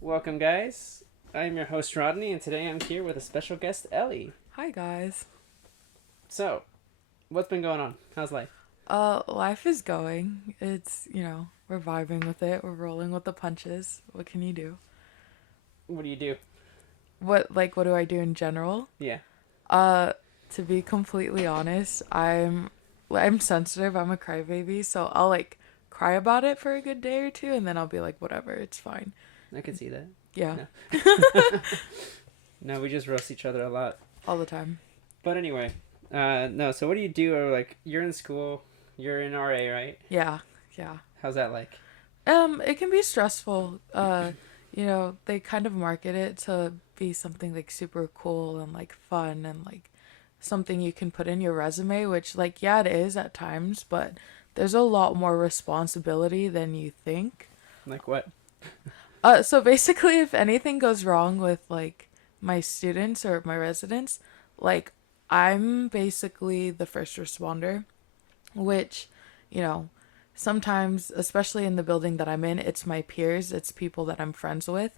Welcome, guys. I'm your host, Rodney, and today I'm here with a special guest, Ellie. Hi guys. So, what's been going on? How's life? Life is going. We're vibing with it. We're rolling with the punches. What can you do? What do you do? What do I do in general? Yeah. Uh, to be completely honest, I'm sensitive. I'm a crybaby, so I'll like cry about it for a good day or two and then I'll be like whatever, it's fine. I could see that. Yeah, No. No, we just roast each other a lot. all the time. But anyway, no, so what do you do? Or, like, you're in school, you're in RA, right? Yeah. Yeah. How's that like? It can be stressful. They kind of market it to be something like super cool and like fun and like something you can put in your resume, which like yeah, it is at times, but there's a lot more responsibility than you think. Like what? So basically if anything goes wrong with like my students or my residents, like I'm basically the first responder, which, you know, sometimes, especially in the building that I'm in, it's my peers, it's people that I'm friends with.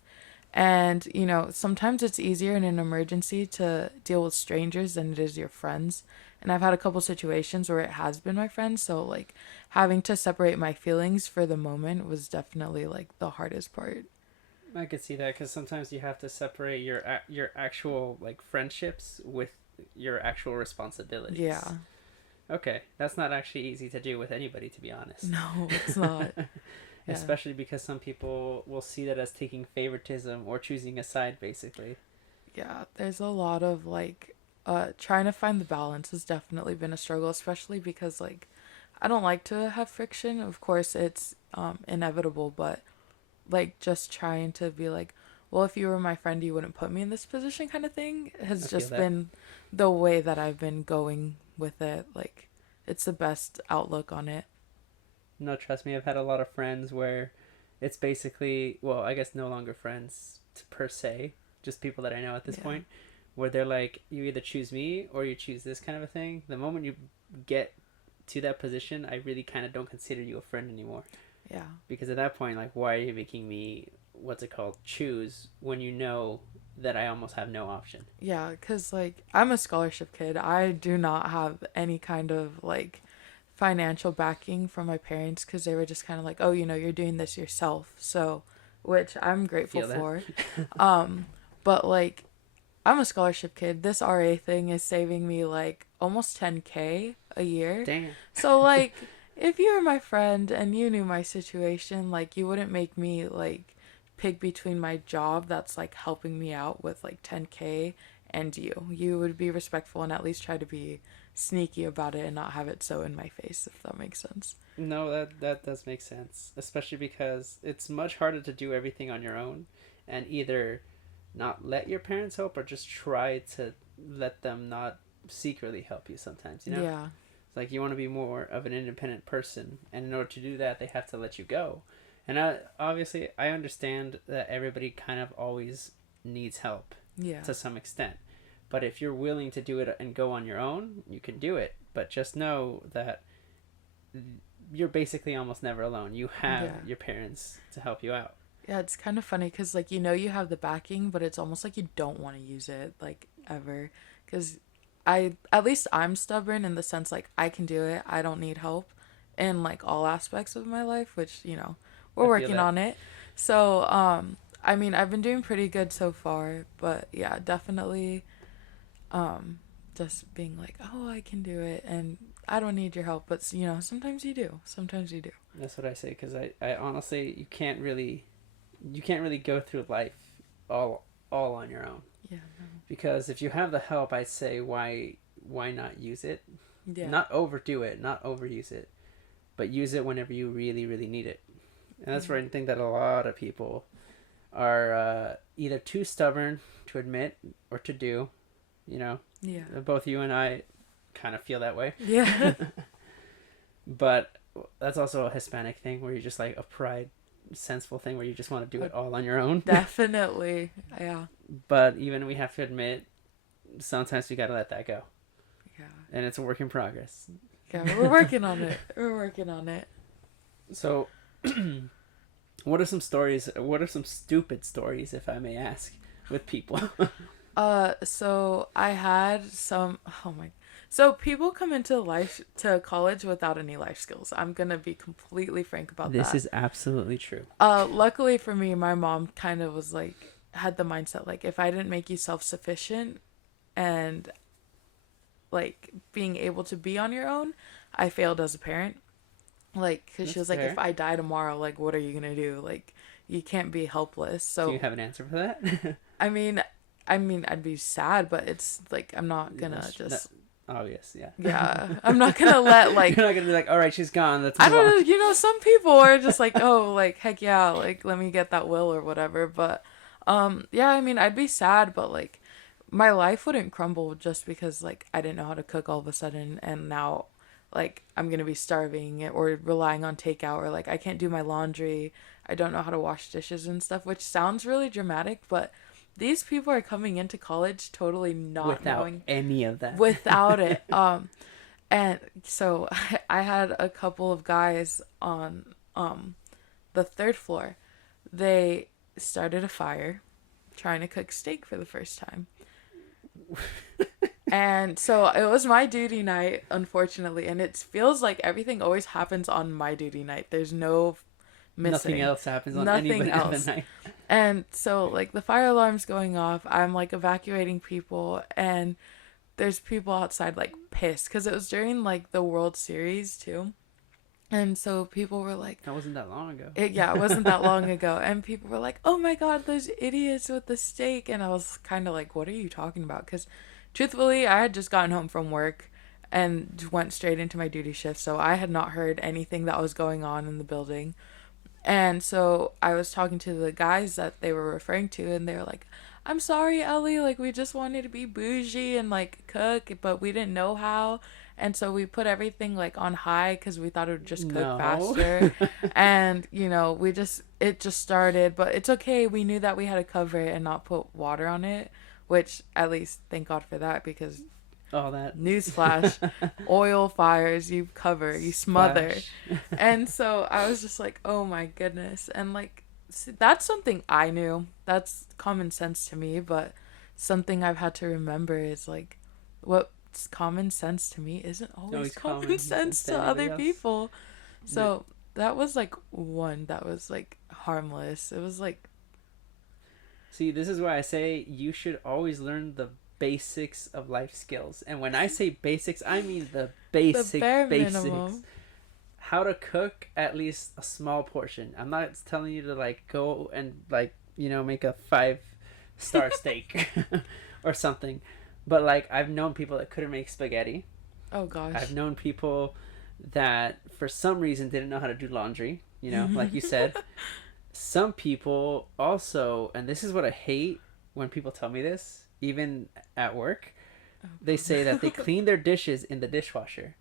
And, sometimes it's easier in an emergency to deal with strangers than it is your friends. And I've had a couple situations where it has been my friends. So, like, having to separate my feelings for the moment was definitely, like, the hardest part. I could see that because sometimes you have to separate your actual, like, friendships with your actual responsibilities. Yeah. Okay, that's not actually easy to do with anybody, to be honest. No, it's not. Yeah. Especially because some people will see that as taking favoritism or choosing a side, basically. Yeah. There's a lot of, like, trying to find the balance has definitely been a struggle, especially because, like, I don't like to have friction. Of course, it's inevitable, but like just trying to be like, well, if you were my friend, you wouldn't put me in this position, kind of thing, I has feel just that. been the way that I've been going with it. Like, it's the best outlook on it. No, trust me, I've had a lot of friends where it's basically, well, I guess no longer friends per se, just people that I know at this Yeah. point, where they're like, you either choose me or you choose this kind of a thing. The moment you get to that position, I really kind of don't consider you a friend anymore. Yeah. Because at that point, like, why are you making me, what's it called, choose when you know that I almost have no option? Yeah, because like I'm a scholarship kid. I do not have any kind of like financial backing from my parents because they were just kind of like, oh, you're doing this yourself. So, which I'm I grateful feel that. for. Um, but like I'm a scholarship kid. This RA thing is saving me like almost 10K a year. Damn. So like if you were my friend and you knew my situation, like you wouldn't make me like pick between my job that's like helping me out with like 10K and you. You would be respectful and at least try to be sneaky about it and not have it so in my face, if that makes sense. No, that does make sense, especially because it's much harder to do everything on your own, and either not let your parents help or just try to let them not secretly help you. Sometimes, Yeah. it's like you want to be more of an independent person, and in order to do that, they have to let you go. And obviously, I understand that everybody kind of always needs help Yeah. to some extent. But if you're willing to do it and go on your own, you can do it. But just know that you're basically almost never alone. You have Yeah. your parents to help you out. Yeah, it's kind of funny because like you have the backing, but it's almost like you don't want to use it like ever. Because I at least I'm stubborn in the sense like I can do it. I don't need help in like all aspects of my life, which I we're feel working that. on it. So I mean I've been doing pretty good so far, but yeah, definitely um just being like, oh, I can do it and I don't need your help, but sometimes you do. Sometimes you do. That's what I say because I honestly you can't really go through life all all on your own, Yeah. because if you have the help, I'd say why not use it, Yeah. not overdo it, not overuse it, but use it whenever you really really need it. And that's where Yeah. I think that a lot of people are either too stubborn to admit or to do. You know, Yeah. both you and I kind of feel that way. Yeah. But that's also a Hispanic thing where you're just like a pride sensible thing where you just want to do Uh, it all on your own. Definitely. Yeah. But even we have to admit sometimes we got to let that go. Yeah. And it's a work in progress. Yeah. We're working on it. We're working on it. So What are some stories? What are some stupid stories, if I may ask, with people? So I had some. Oh my. So people come into life to college without any life skills. I'm gonna be completely frank about This that. is absolutely true. Luckily for me, my mom kind of was like had the mindset like if I didn't make you self sufficient and like being able to be on your own, I failed as a parent. Like, because she That's was like, if fair. I die tomorrow, like, what are you gonna do? Like, you can't be helpless. Do you So, have an answer for that? I mean, I'd be sad, but it's like I'm not Yeah, gonna that just, obvious. Yeah. yeah, I'm not gonna let You're like not gonna be like, all right, she's gone. Let's I move don't on. know, some people are just like, oh, like heck yeah, like let me get that will or whatever. But, yeah, I mean, I'd be sad, but like my life wouldn't crumble just because like I didn't know how to cook all of a sudden and now like I'm gonna be starving or relying on takeout or like I can't do my laundry. I don't know how to wash dishes and stuff, which sounds really dramatic, but these people are coming into college totally not Without knowing any of that. without it. And so I had a couple of guys on the third floor. They started a fire trying to cook steak for the first time. And so it was my duty night, unfortunately, and it feels like everything always happens on my duty night. There's no Nothing missing, else happens on nothing anybody other else. night. And so like the fire alarm's going off, I'm like evacuating people and there's people outside like pissed cuz it was during like the World Series too. And so people were like That wasn't that long ago. yeah, it wasn't that long ago. And people were like, oh my God, those idiots with the steak. And I was kind of like, what are you talking about? Because truthfully, I had just gotten home from work and went straight into my duty shift. So I had not heard anything that was going on in the building. And so I was talking to the guys that they were referring to, and they were like, I'm sorry, Ellie, like, we just wanted to be bougie and, like, cook, but we didn't know how. And so we put everything, like, on high because we thought it would just cook No. faster. And, it just started, but it's okay. We knew that we had to cover it and not put water on it, which, at least, thank God for that because All that. newsflash, oil fires, you cover, you smother. Splash. And so I was just like, oh my goodness. And like, that's something I knew. That's common sense to me, but something I've had to remember is like, what's common sense to me isn't always Always common common sense sense to to anybody other else. people. So that was like one that was like harmless. It was like See, this is why I say you should always learn the basics of life skills. And when I say basics, I mean the the basic bare basics. minimum. How to cook at least a small portion. I'm not telling you to like go and like, make a 5-star steak or something. But like I've known people that couldn't make spaghetti. Oh gosh. I've known people that for some reason didn't know how to do laundry, like you said. Some people also, and this is what I hate when people tell me this, even at work, they say that they clean their dishes in the dishwasher,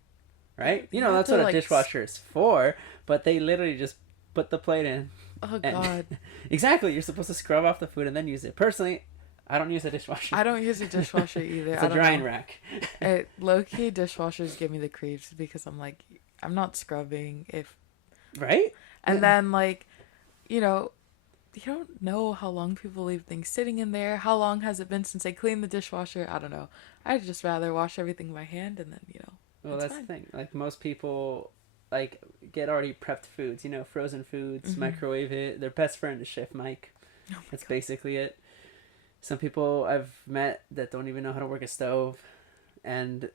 right? You have That's to what a like dishwasher is for, but they literally just put the plate in. oh And god. exactly, you're supposed to scrub off the food and then use it. Personally, I don't use a dishwasher. I don't use a dishwasher either. It's I a don't drying know. rack. Low key dishwashers give me the creeps because I'm like, I'm not scrubbing if, Right? and then like, you know, you don't know how long people leave things sitting in there. How long has it been since I cleaned the dishwasher? I don't know. I'd just rather wash everything by hand and then, Well, it's that's the fine. thing. Like most people, like get already prepped foods. Frozen foods, Mm-hmm. microwave it. Their best friend is Chef Mike. Oh my That's god. basically it. Some people I've met that don't even know how to work a stove, and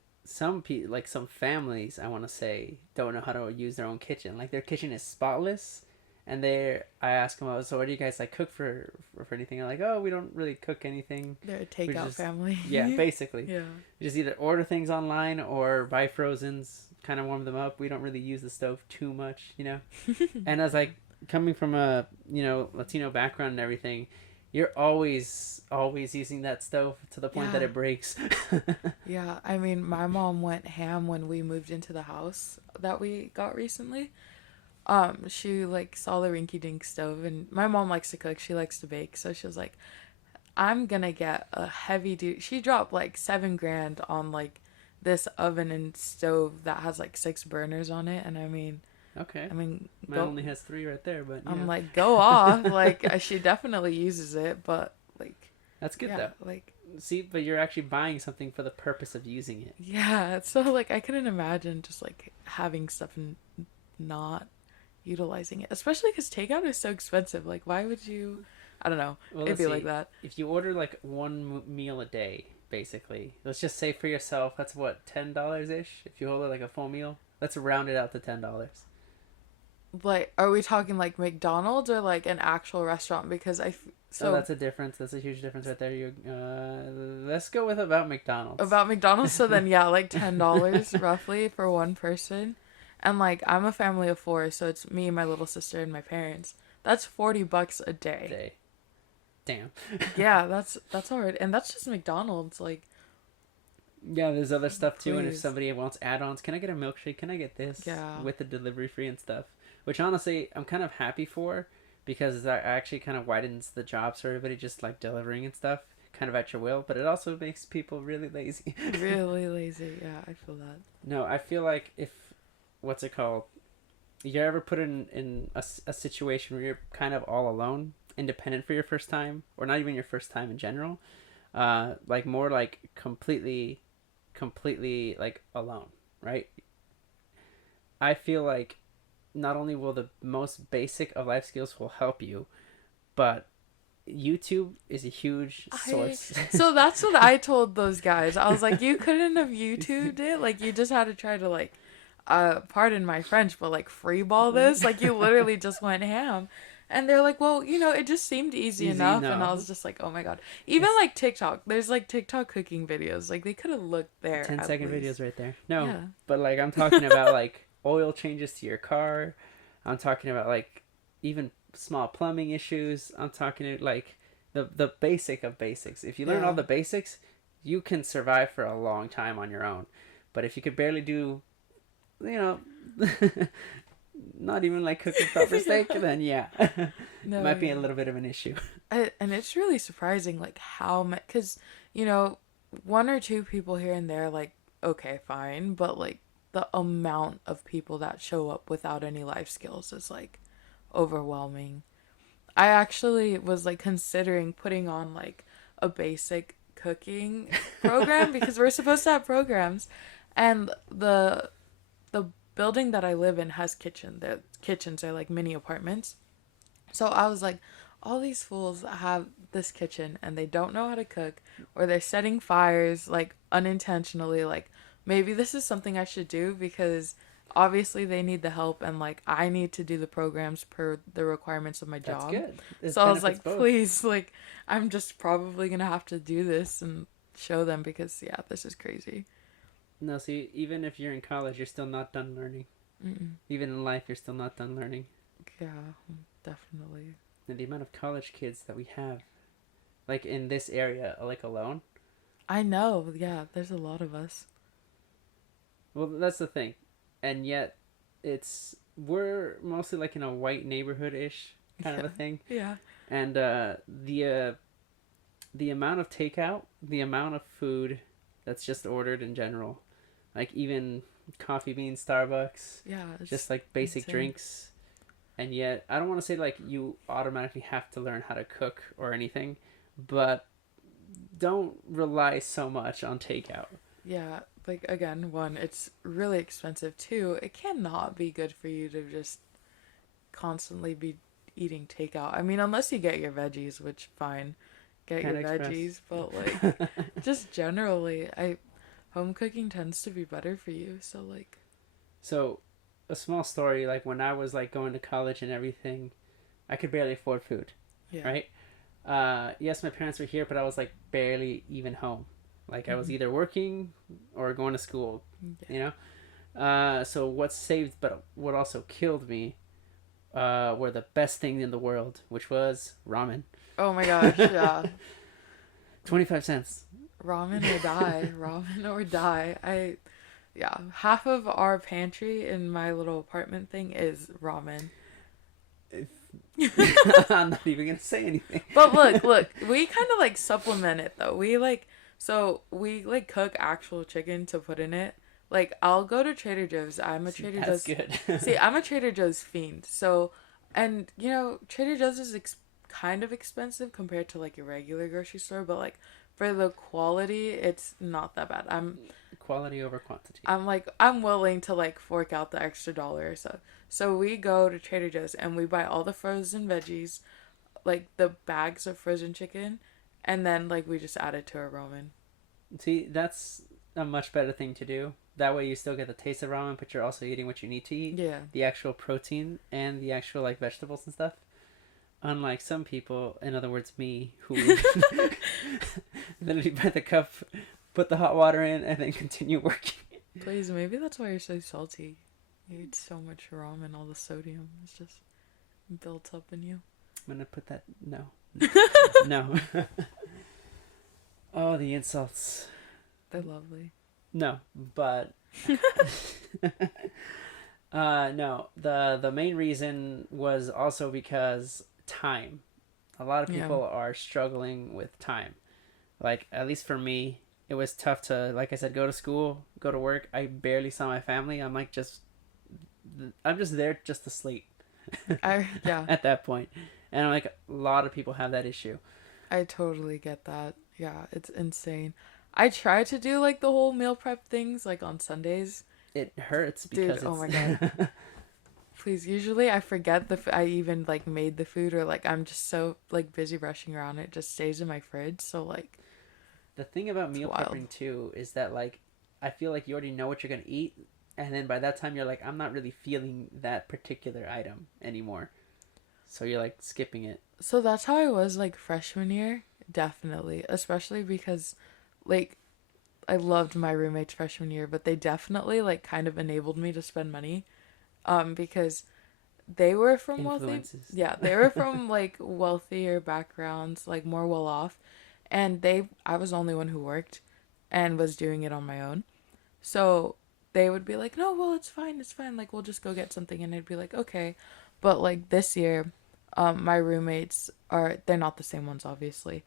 like some families, I want to say, don't know how to use their own kitchen. Like their kitchen is spotless, and I ask them, so what do you guys like cook for anything? They're like, oh, we don't really cook anything. They're a We takeout just family. yeah, basically. Yeah. We just either order things online or buy frozens, kind of warm them up. We don't really use the stove too much. And as like coming from a Latino background and everything, you're always using that stove to the point that Yeah. it breaks. Yeah. I mean, my mom went ham when we moved into the house that we got recently. She like saw the rinky dink stove and my mom likes to cook, she likes to bake, so she was like, I'm gonna get a heavy duty. She dropped like 7 grand on like this oven and stove that has like 6 burners on it, and I mean, Okay. I mean, Mine go. only has 3 right there, but I'm like, go off. Like, she definitely uses it, but like, that's good yeah, though. like, See, but you're actually buying something for the purpose of using it. yeah. So like, I couldn't imagine just like having stuff and not utilizing it, especially because takeout is so expensive. Like, why would you? I don't know. Well, It'd let's be like see. that. If you order like one meal a day, basically, let's just say for yourself, that's what, $10 ish. If you order like a full meal, let's round it out to $10. Like, are we talking like McDonald's or like an actual restaurant? Because Oh, so that's a difference. That's a huge difference right there. You, let's go with about McDonald's. about McDonald's. So then, yeah, like $10 roughly for one person, and like I'm a family of four, so it's me, my little sister, and my parents. That's $40 a day. Day. Damn. Yeah, that's alright, and that's just McDonald's. Like, Yeah, there's other stuff too, and if please, somebody wants add-ons, can I get a milkshake? Can I get this yeah, with the delivery free and stuff? Which honestly, I'm kind of happy for because that actually kind of widens the jobs for everybody, just like delivering and stuff, kind of at your will. But it also makes people really lazy. really lazy. Yeah, I feel that. No, I feel like if what's it called? You're ever put in a situation where you're kind of all alone, independent for your first time, or not even your first time in general, like more like completely like alone, right? I feel like not only will the most basic of life skills will help you, but YouTube is a huge source. So that's what I told those guys. I was like, you couldn't have YouTubed it. Like, you just had to try to like, pardon my French, but like freeball this. Like, you literally just went ham. And they're like, well, it just seemed easy enough. And I No, was just like, oh my God. Even like TikTok, there's like TikTok cooking videos. Like, they could have looked there. 10-second least. videos right there. No, Yeah. but like I'm talking about like oil changes to your car. I'm talking about like even small plumbing issues. I'm talking like the basic of basics. If you learn all the basics, you can survive for a long time on your own. But if you could barely do, you know, not even like cook a proper steak, then yeah, No, it might be a little bit of an issue. And it's really surprising, like, how much, because, one or two people here and there, like, okay, fine, but, like, the amount of people that show up without any life skills is, like, overwhelming. I actually was, like, considering putting on, like, a basic cooking program because we're supposed to have programs, and the building that I live in has kitchen. The kitchens are, like, mini apartments. So I was like, all these fools have this kitchen and they don't know how to cook, or they're setting fires like unintentionally. Like, maybe this is something I should do because obviously they need the help, and like I need to do the programs per the requirements of my job. That's good. It So I was benefits like, both. please, like, I'm just probably gonna have to do this and show them because yeah, this is crazy. No, see, even if you're in college, you're still not done learning. Mm-mm. Even in life, you're still not done learning. Yeah, definitely. And the amount of college kids that we have, like in this area, like alone. I know. Yeah, there's a lot of us. Well, that's the thing, and yet, we're mostly like in a white neighborhood ish kind of a thing, Yeah. and the amount of takeout, the amount of food that's just ordered in general, like even coffee beans, Starbucks, Yeah. just like basic insane. drinks. And yet, I don't want to say like you automatically have to learn how to cook or anything, but don't rely so much on takeout. Yeah, like again, one, it's really expensive. Two, it cannot be good for you to just constantly be eating takeout. I mean, unless you get your veggies, which fine, get your Panda veggies, Express. but like just generally, I home cooking tends to be better for you. So like, So, a small story, like when I was like going to college and everything, I could barely afford food, yeah, right? Yes, my parents were here, but I was like barely even home. Like I was Mhm. either working or going to school, Yeah. you know? So what saved, but what also killed me, were the best things in the world, which was ramen. Oh my gosh, yeah. 25 cents. Ramen or die. Ramen or die. Yeah, half of our pantry in my little apartment thing is ramen. I'm not even gonna say anything. But look, we kind of like supplement it though. We like, so we like cook actual chicken to put in it, Like, I'll go to Trader Joe's. I'm a See, Trader that's Joe's. good. See, I'm a Trader Joe's fiend. So, and Trader Joe's is kind of expensive compared to like a regular grocery store, but like for the quality, it's not that bad. Quality over quantity. I'm willing to like fork out the extra dollar or so. So we go to Trader Joe's and we buy all the frozen veggies, like the bags of frozen chicken, and then like we just add it to our ramen. See, that's a much better thing to do. That way you still get the taste of ramen, but you're also eating what you need to eat. Yeah. The actual protein and the actual like vegetables and stuff. Unlike some people, in other words, me, who literally by the cup, put the hot water in, and then continue working. Please, maybe that's why you're so salty. You eat so much ramen, all the sodium is just built up in you. I'm gonna put that. No. No. Oh, the insults. They're lovely. No, but no. The main reason was also because time. A lot of Yeah. people are struggling with time. Like at least for me, it was tough to, like I said, go to school, go to work. I barely saw my family. I'm just there just to sleep Yeah, at that point. And like a lot of people have that issue. I totally get that. Yeah, it's insane. I try to do like the whole meal prep things like on Sundays. It hurts Dude, because oh my it's god. Please, usually I forget I even like made the food or like I'm just so like busy rushing around it just stays in my fridge. So like the thing about it's meal wild. prepping too is that like I feel like you already know what you're gonna eat, and then by that time you're like I'm not really feeling that particular item anymore, so you're like skipping it. So that's how I was like freshman year, definitely, especially because like I loved my roommates freshman year, but they definitely like kind of enabled me to spend money because they were from wealthy, Influences. yeah, they were from like wealthier backgrounds, like more well off, and I was the only one who worked and was doing it on my own. So they would be like, "No, well, it's fine. Like we'll just go get something." And I'd be like, "Okay." But like this year, my roommates they're not the same ones obviously,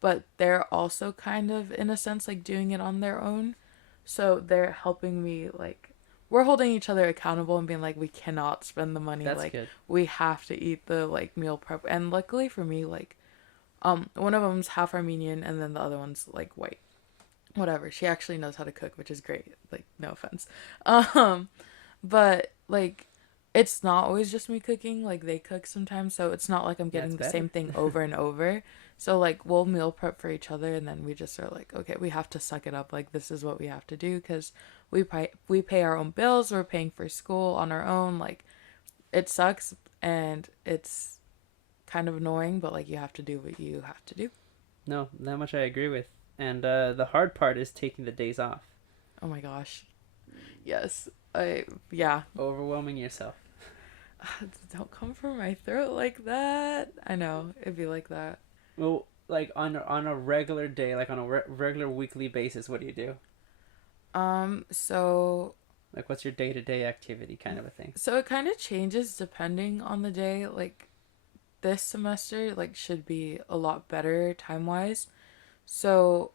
but they're also kind of in a sense like doing it on their own. So they're helping me like we're holding each other accountable and being like we cannot spend the money, That's like good. we have to eat the like meal prep. And luckily for me, like one of them's half Armenian and then the other one's like white. Whatever. She actually knows how to cook, which is great. Like no offense. Um but like it's not always just me cooking, like they cook sometimes, so it's not like I'm That's getting the better. same thing over and over. So like we'll meal prep for each other and then we just are like, okay, we have to suck it up. Like this is what we have to do cuz we pay our own bills, we're paying for school on our own. Like it sucks and it's kind of annoying, but like you have to do what you have to do. No, that much I agree with. And the hard part is taking the days off, Oh my gosh. Yes. Yeah. overwhelming yourself. Don't come from my throat like that. I know. It'd be like that. Well, like on a regular day, like on a regular weekly basis, what do you do? So Like, what's your day to day activity, kind of a thing? it kind of changes depending on the day. Like this semester like should be a lot better time-wise. So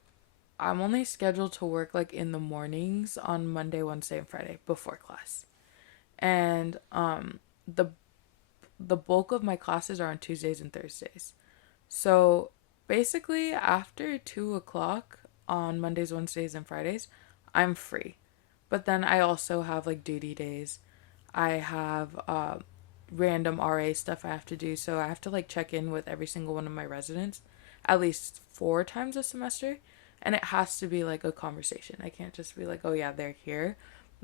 I'm only scheduled to work like in the mornings on Monday, Wednesday, and Friday before class. And the the bulk of my classes are on Tuesdays and Thursdays. So basically, after 2 o'clock on Mondays, Wednesdays, and Fridays, I'm free. But then I also have like duty days. I have random RA stuff I have to do. So I have to like check in with every single one of my residents at least 4 times a semester. And it has to be like a conversation. I can't just be like, oh yeah, they're here.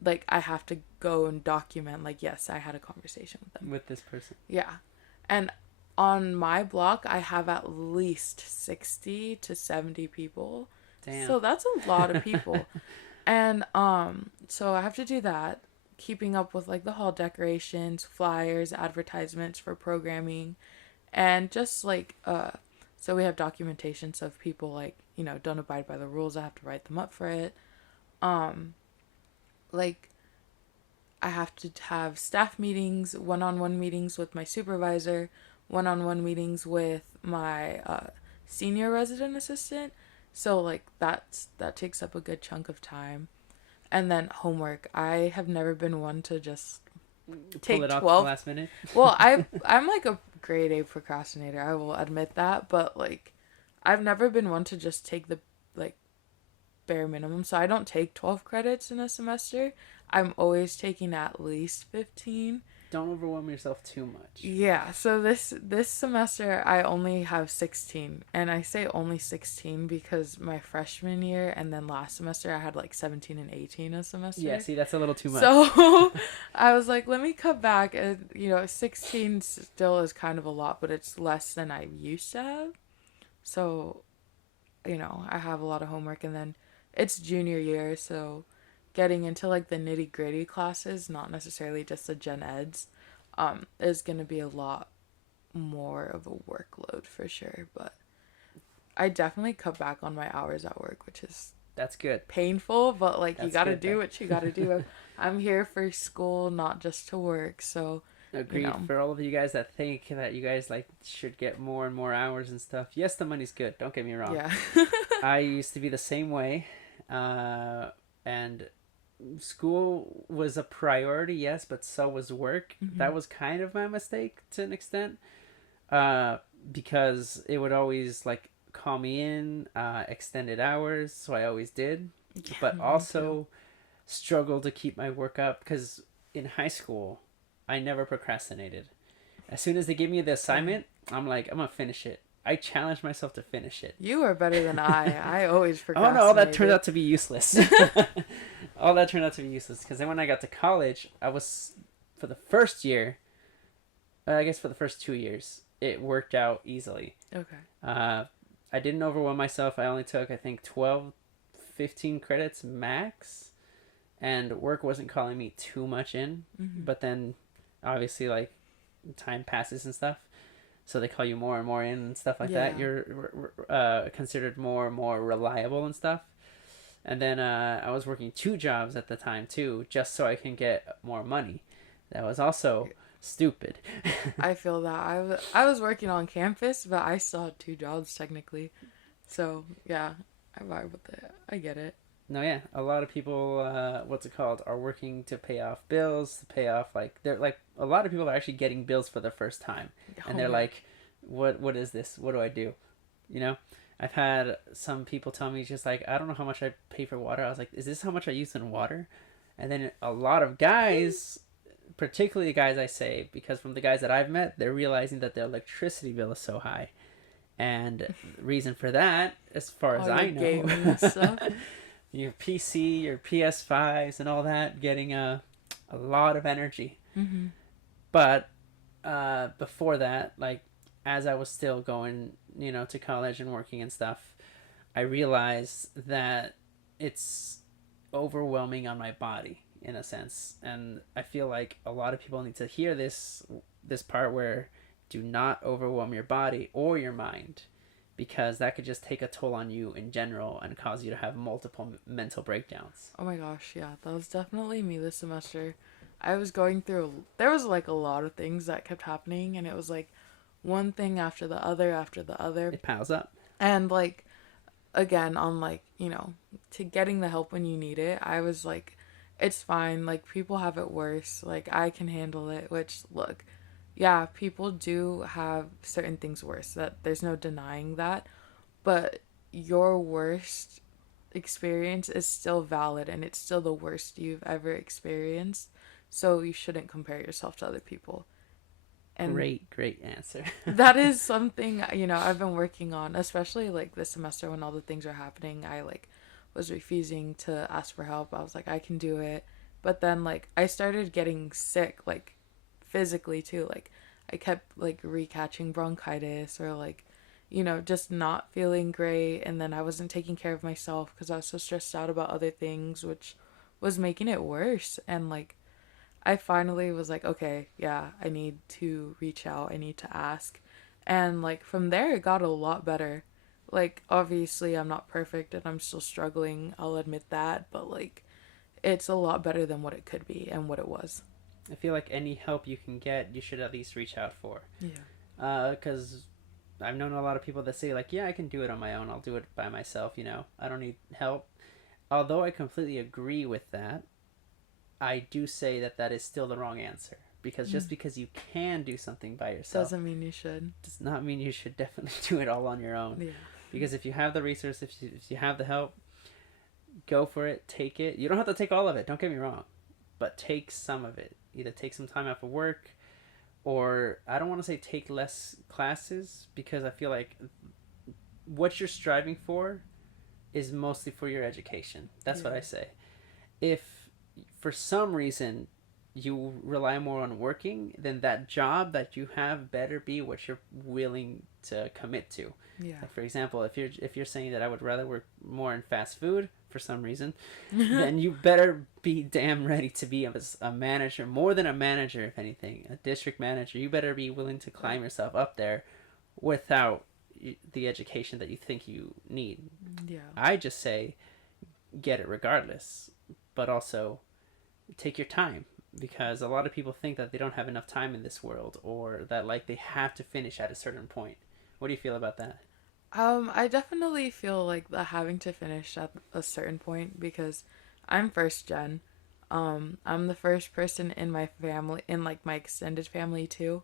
Like I have to go and document, like, yes, I had a conversation with them. With this person? Yeah. And on my block, I have at least 60 to 70 people. Damn. So that's a lot of people. And so I have to do that, keeping up with like the hall decorations, flyers, advertisements for programming, and just like so we have documentation, so if people like, don't abide by the rules, I have to write them up for it. Um like I have to have staff meetings, one-on-one meetings with my supervisor, one-on-one meetings with my senior resident assistant. So like that takes up a good chunk of time. And then homework. I have never been one to just Pull take it off to the 12. last minute. Well, I'm like a grade A procrastinator. I will admit that, but like I've never been one to just take the like bare minimum. So I don't take 12 credits in a semester. I'm always taking at least 15. Don't overwhelm yourself too much. Yeah, so this semester I only have 16, and I say only 16 because my freshman year and then last semester I had like 17 and 18 a Yeah, semester. see, that's a little too much. So I was like, let me cut back, and 16 still is kind of a lot, but it's less than I used to have. So, I have a lot of homework, and then it's junior year, so getting into like the nitty-gritty classes, not necessarily just the gen eds, is going to be a lot more of a workload for sure, but I definitely cut back on my hours at work, which is That's good. painful, but like you That's got to good, do though. what you got to do. I'm here for school, not just to work. So, you Agreed. know. For all of you guys that think that you guys like should get more and more hours and stuff, yes, the money's good. Don't get me wrong. Yeah. I used to be the same way, and school was a priority, yes, but so was work. Mm-hmm. That was kind of my mistake to an extent, uh, because it would always like call me in, extended hours, so I always did, Yeah, but me too. also struggled to keep my work up because in high school, I never procrastinated. As soon as they give me the Same. assignment, I'm like, I'm gonna finish it. I challenge myself to finish it. You are better than I. I always Oh no, all that turned procrastinated. out to be useless. All that turned out to be useless because then when I got to college, I was for the first year, I guess for the first 2 years, it worked out easily. Okay. Uh, I didn't overwhelm myself. I only took I think 12, 15 credits max, and work wasn't calling me too much in. Mm-hmm. But then, obviously, like time passes and stuff, so they call you more and more in and stuff like Yeah. that. You're considered more and more reliable and stuff. And then I was working two jobs at the time too, just so I can get more money. That was also stupid. I feel that. I was working on campus, but I still had two jobs technically. So, yeah, I vibe with it. I get it. No, yeah, a lot of people, what's it called, are working to pay off bills, to pay off like they're like a lot of people are actually getting bills for the first time, and Oh, they're yeah. like, what is this? What do I do? You know, I've had some people tell me just like I don't know how much I pay for water. I was like, is this how much I use in water? And then a lot of guys, particularly the guys I say, because from the guys that I've met, they're realizing that their electricity bill is so high, and the reason for that, as far as All your I know. gaming stuff. Your PC, your PS5s, and all that getting a lot of energy. Mm-hmm. But before that, like as I was still going, to college and working and stuff, I realized that it's overwhelming on my body in a sense, and I feel like a lot of people need to hear this part where do not overwhelm your body or your mind because that could just take a toll on you in general and cause you to have multiple mental breakdowns. Oh my gosh, yeah, that was definitely me this semester. I was going through, there was like a lot of things that kept happening, and it was like one thing after the other after the other. It piles up. And like, again, on like, to getting the help when you need it, I was like, it's fine. Like, people have it worse. Like, I can handle it, which, look, yeah, people do have certain things worse. That there's no denying that. But your worst experience is still valid and it's still the worst you've ever experienced. So you shouldn't compare yourself to other people. And Great answer. that is something, I've been working on, especially like this semester when all the things are happening. I like was refusing to ask for help. I was like, I can do it. But then like I started getting sick, like physically too. Like I kept like recatching bronchitis or like just not feeling great, and then I wasn't taking care of myself because I was so stressed out about other things, which was making it worse. And like I finally was like, okay, yeah, I need to reach out. I need to ask. And like from there, it got a lot better. Like, obviously, I'm not perfect and I'm still struggling. I'll admit that. But like, it's a lot better than what it could be and what it was. I feel like any help you can get, you should at least reach out for. Yeah. Because I've known a lot of people that say, like, yeah, I can do it on my own. I'll do it by myself, I don't need help. although I completely agree with that, I do say that that is still the wrong answer. Because Mm. just because you can do something by yourself Doesn't mean you should. does not mean you should definitely do it all on your own. Yeah. Because if you have the resources, if you have the help, go for it, take it. You don't have to take all of it, don't get me wrong, but take some of it. Either take some time off of work, or I don't want to say take less classes, because I feel like what you're striving for is mostly for your education. That's what Yeah. I say. If for some reason you rely more on working, then that job that you have better be what you're willing to commit to. Yeah. Like for example, if you're saying that I would rather work more in fast food for some reason, then you better be damn ready to be a manager, more than a manager, if anything, a district manager. You better be willing to climb yourself up there without the education that you think you need. Yeah. I just say get it regardless, but also take your time, because a lot of people think that they don't have enough time in this world, or that like they have to finish at a certain point. What do you feel about that? I definitely feel like the having to finish at a certain point because I'm first gen. I'm the first person in my family, in like my extended family too,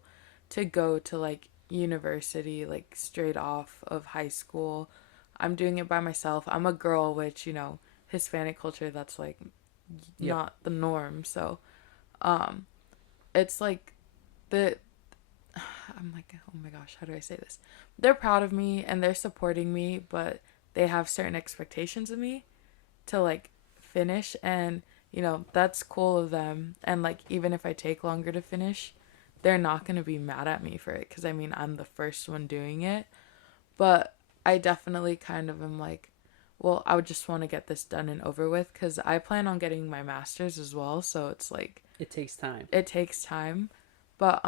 to go to like university, like straight off of high school. I'm doing it by myself. I'm a girl, which, Hispanic culture, that's like Yep. not the norm. So, um, it's like the I'm like, oh my gosh, how do I say this? They're proud of me and they're supporting me, but they have certain expectations of me to like finish, and that's cool of them. And like, even if I take longer to finish, they're not going to be mad at me for it because I mean, I'm the first one doing it. But I definitely kind of am like, well, I would just want to get this done and over with because I plan on getting my master's as well. So it's like, It takes time. it takes time, but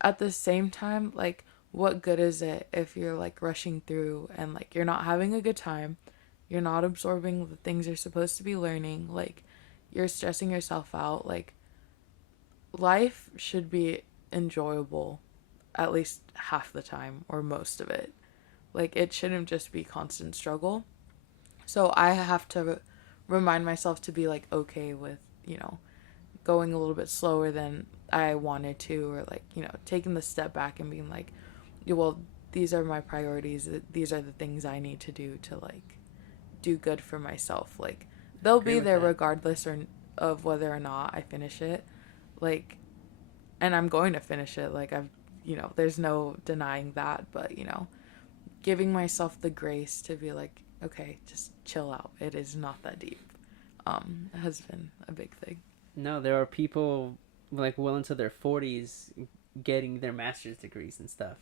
at the same time, like, what good is it if you're like rushing through and like you're not having a good time, you're not absorbing the things you're supposed to be learning, like you're stressing yourself out. Like, life should be enjoyable at least half the time or most of it. Like, it shouldn't just be constant struggle. So I have to remind myself to be like okay with, you know, going a little bit slower than I wanted to, or like, taking the step back and being like, yeah, well, these are my priorities. These are the things I need to do to like do good for myself. Like, I they'll agree be with there that. regardless or of whether or not I finish it. Like, and I'm going to finish it. Like, there's no denying that, but giving myself the grace to be like, okay, just chill out. It is not that deep. Has been a big thing. No, there are people like well into their 40s getting their master's degrees and stuff.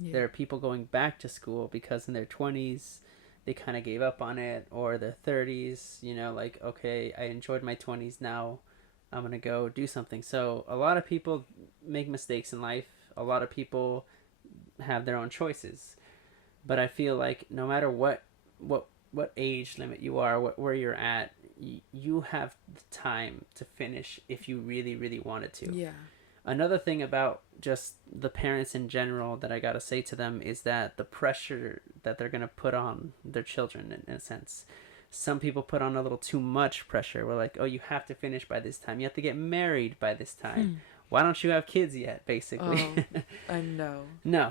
Yeah. There are people going back to school because in their 20s they kind of gave up on it, or their 30s, like, okay, I enjoyed my 20s, now I'm going to go do something. So a lot of people make mistakes in life. A lot of people have their own choices. But I feel like no matter what age limit you are, where you're at, you have the time to finish if you really really wanted to. Yeah. Another thing about just the parents in general that I gotta say to them is that the pressure that they're gonna put on their children, in a sense. Some people put on a little too much pressure. We're like, oh, you have to finish by this time. You have to get married by this time. Hmm. Why don't you have kids yet, basically? Oh, I know. No,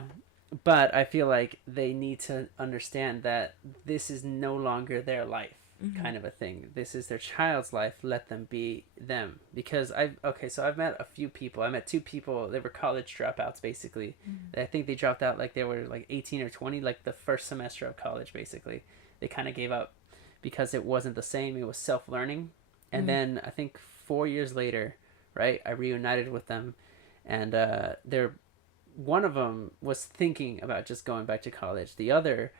but I feel like they need to understand that this is no longer their life, Mm-hmm. kind of a thing. This is their child's life. Let them be them. Because I've met a few people. I met two people. They were college dropouts, basically. Mm-hmm. I think they dropped out like they were like 18 or 20, like the first semester of college, basically. They kind of gave up because it wasn't the same. It was self learning. And Mm-hmm. then I think 4 years later, right, I reunited with them, and they're one of them was thinking about just going back to college. The other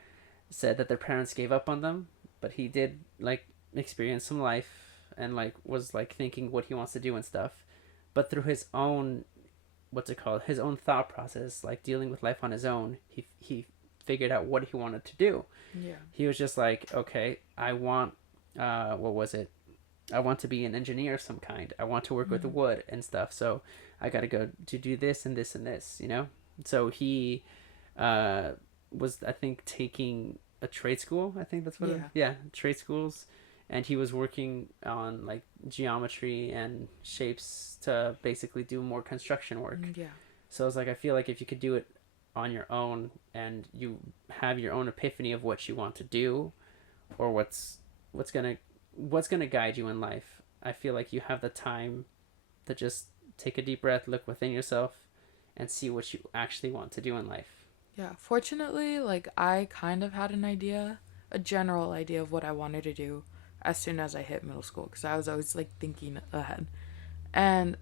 said that their parents gave up on them, but he did like experience some life and like was like thinking what he wants to do and stuff. But through his own what's it called? His own thought process, like dealing with life on his own, he figured out what he wanted to do. Yeah. He was just like, okay, I want what was it? I want to be an engineer of some kind. I want to work with Mm-hmm. wood and stuff. So I got to go to do this and this and this. So he was, I think, taking a trade school. I think that's what Yeah. yeah, trade schools. and he was working on like geometry and shapes to basically do more construction work. Yeah. So I was like, I feel like if you could do it on your own and you have your own epiphany of what you want to do, or what's gonna what's gonna guide you in life, I feel like you have the time to just take a deep breath, look within yourself, and see what you actually want to do in life. Yeah. Fortunately, like I kind of had an idea, a general idea of what I wanted to do as soon as I hit middle school because I was always like thinking ahead. And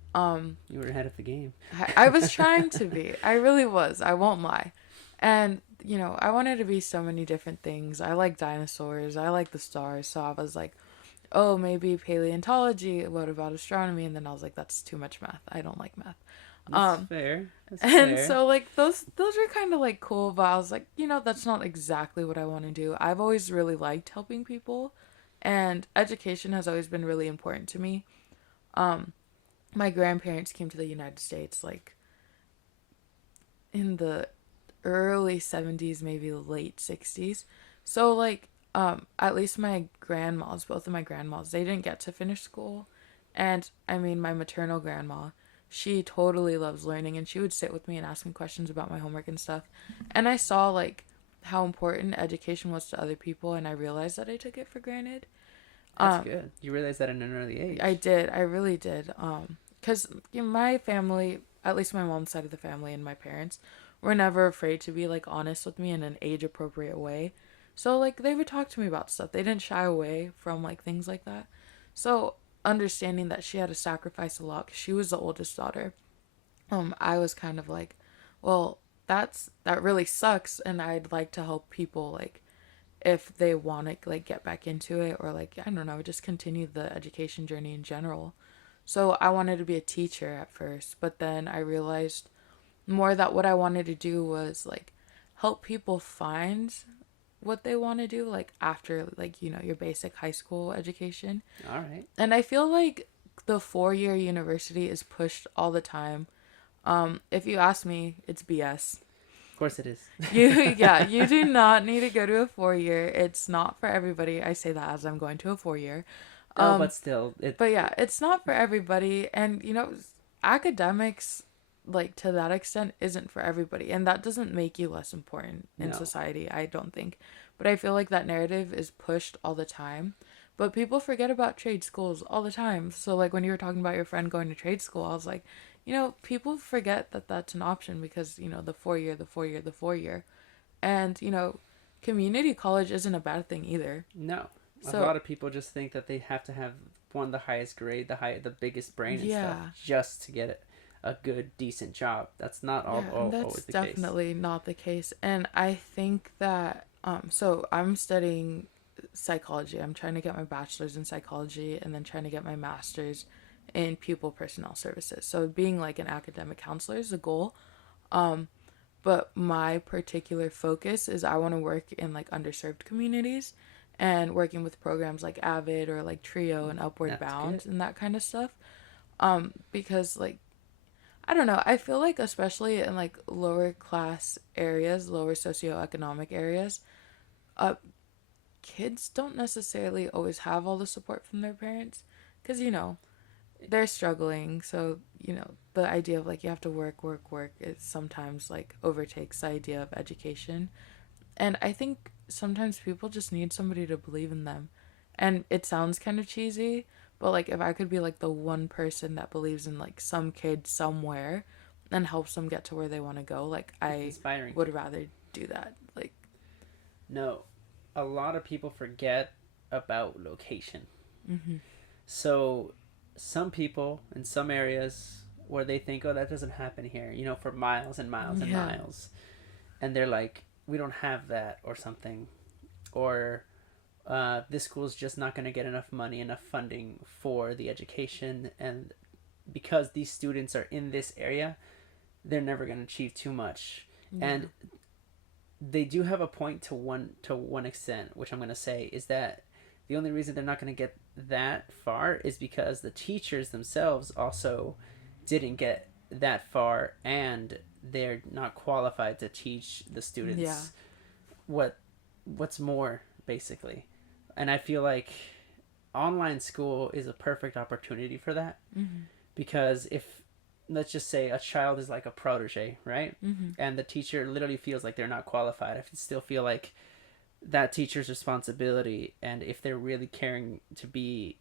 You were ahead of the game. I was trying to be. I really was. I won't lie. And I wanted to be so many different things. I like dinosaurs. I like the stars. So I was like, oh, maybe paleontology. What about astronomy? And then I was like, that's too much math. I don't like math. That's Um, fair. That's and fair. so like those were kind of like cool, but I was like, that's not exactly what I want to do. I've always really liked helping people, and education has always been really important to me. Um, my grandparents came to the United States like in the early 70s, maybe late 60s. So like at least my grandmas, both of my grandmas, they didn't get to finish school. And I mean my maternal grandma, she totally loves learning and she would sit with me and ask me questions about my homework and stuff. And I saw like how important education was to other people and I realized that I took it for granted. That's Um good. You realized that at an early I age. did. I really did. Cuz my family, at least my mom's side of the family and my parents, were never afraid to be like honest with me in an age appropriate way. So like they would talk to me about stuff. They didn't shy away from like things like that. So understanding that she had to sacrifice a lot cuz she was the oldest daughter. I was kind of like, well, that really sucks and I'd like to help people like if they want to like get back into it or like I don't know, just continue the education journey in general. So I wanted to be a teacher at first, but then I realized more that what I wanted to do was like help people find what they want to do like after like your basic high school education. All right. And I feel like the 4-year university is pushed all the time. If you ask me, it's BS. Of course it is. You do not need to go to a 4-year. It's not for everybody. I say that as I'm going to a 4-year. No, Um, but still, it. but yeah, it's not for everybody. And, academics, like to that extent, isn't for everybody. And that doesn't make you less important in No. society, I don't think. But I feel like that narrative is pushed all the time. But people forget about trade schools all the time. So, like, when you were talking about your friend going to trade school, I was like, people forget that that's an option because, the 4-year, the 4-year, the 4-year. And, community college isn't a bad thing either. No. A So, lot of people just think that they have to have won the highest grade, the biggest brain and stuff, yeah. just to get a good, decent job. That's not Yeah, and that's always the case. definitely not the case. And I think that so I'm studying psychology. I'm trying to get my bachelor's in psychology and then trying to get my master's in pupil personnel services. So being like an academic counselor is the goal. Um but my particular focus is I want to work in like underserved communities and working with programs like Avid or like Trio and Upward That's good. Bound and that kind of stuff. Because like I don't know. I feel like especially in like lower class areas, lower socioeconomic areas, uh, kids don't necessarily always have all the support from their parents because they're struggling. So the idea of like you have to work, work, work, it sometimes like overtakes the idea of education. And I think sometimes people just need somebody to believe in them. And it sounds kind of cheesy, but like if I could be like the one person that believes in like some kid somewhere and helps them get to where they want to go, like It's I inspiring. would rather do that. Like No, a lot of people forget about location. mhm. So, some people in some areas where they think, oh, that doesn't happen here, for miles and miles and Yeah. miles, and they're like, we don't have that or something, or this school's just not going to get enough money, enough funding for the education, and because these students are in this area, they're never going to achieve too much. Yeah. And they do have a point to one extent, which I'm going to say is that the only reason they're not going to get that far is because the teachers themselves also didn't get that far, and they're not qualified to teach the Yeah. students what what's more, basically. And I feel like online school is a perfect opportunity for that, Mm-hmm. because if, let's just say, a child is like a protege, right? Mm-hmm. And the teacher literally feels like they're not qualified, I still feel like that teacher's responsibility, and if they're really caring to be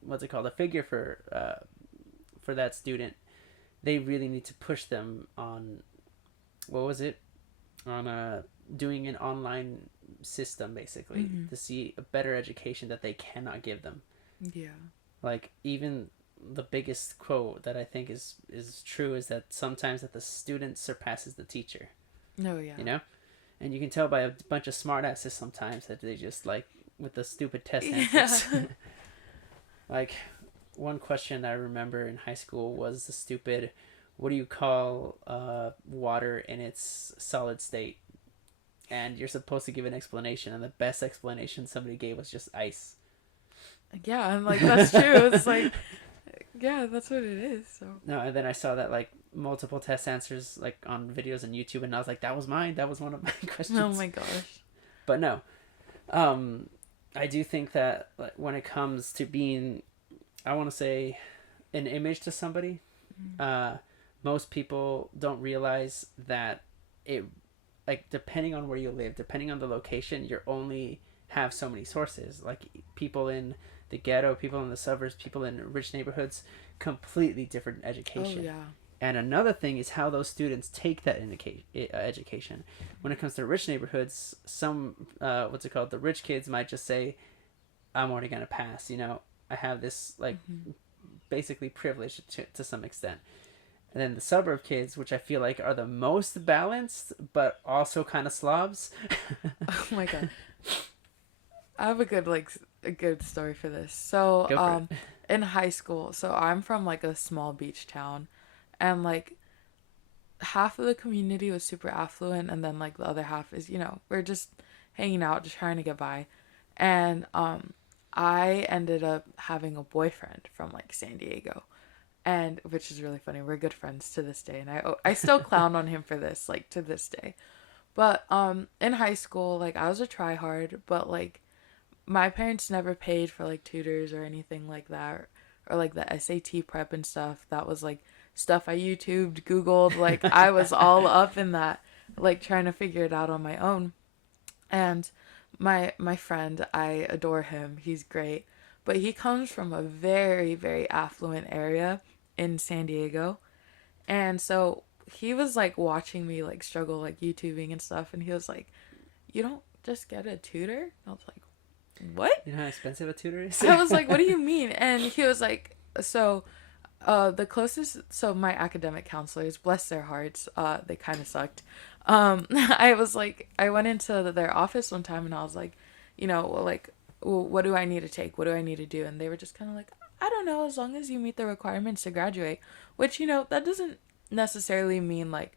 what's it called, a figure for that student, they really need to push them on, what was it, on doing an online system, basically, Mm-hmm. to see a better education that they cannot give them. Yeah. Like, even the biggest quote that I think is true is that sometimes that the student surpasses the teacher. No, yeah. You know, and you can tell by a bunch of smartasses sometimes that they just, like, with the stupid test Yeah. answers. Like, one question I remember in high school was the stupid, what do you call water in its solid state? And you're supposed to give an explanation, and the best explanation somebody gave was just ice. Yeah, and like that's true. It's like, yeah, that's what it is. So. No, and then I saw that, like, multiple test answers, like, on videos on YouTube, and I was like, that was mine. That was one of my questions. Oh my gosh. But no, um, I do think that, like, when it comes to being, I want to say, an image to somebody, uh, most people don't realize that it, like, depending on where you live, depending on the location, you only have so many sources. Like, people in the ghetto, people in the suburbs, people in rich neighborhoods, completely different Oh education. yeah. And another thing is how those students take that education. When it comes to rich neighborhoods, some what's it called? The rich kids might just say, "I'm already gonna pass." You know, I have this, like, Mm-hmm. basically privilege to some extent. And then the suburb kids, which I feel like are the most balanced, but also kind of slobs. Oh my god. I have a good story for this. So, Go for it. in high school, so I'm from like a small beach town, and like half of the community was super affluent, and then like the other half is, we're just hanging out, just trying to get by. And I ended up having a boyfriend from like San Diego, and which is really funny. We're good friends to this day, and I still clown on him for this, like, to this day. But in high school, like, I was a try hard, but like my parents never paid for like tutors or anything like that, or like the SAT prep and stuff. That was like stuff I YouTubed, Googled. Like, I was all up in that, like trying to figure it out on my own. And my friend, I adore him. He's great, but he comes from a very very affluent area in San Diego, and so he was like watching me like struggle like YouTubing and stuff, and he was like, "You don't just get a tutor?" And I was like, "What?" You know how expensive a tutor is? I was like, "What do you mean?" And he was like, "So, the closest, so my academic counselors, bless their hearts, they kind of sucked. I was like, I went into their office one time and I was like, like, well, what do I need to take? What do I need to do?" And they were just kind of like, "I don't know, as long as you meet the requirements to graduate," which, that doesn't necessarily mean like,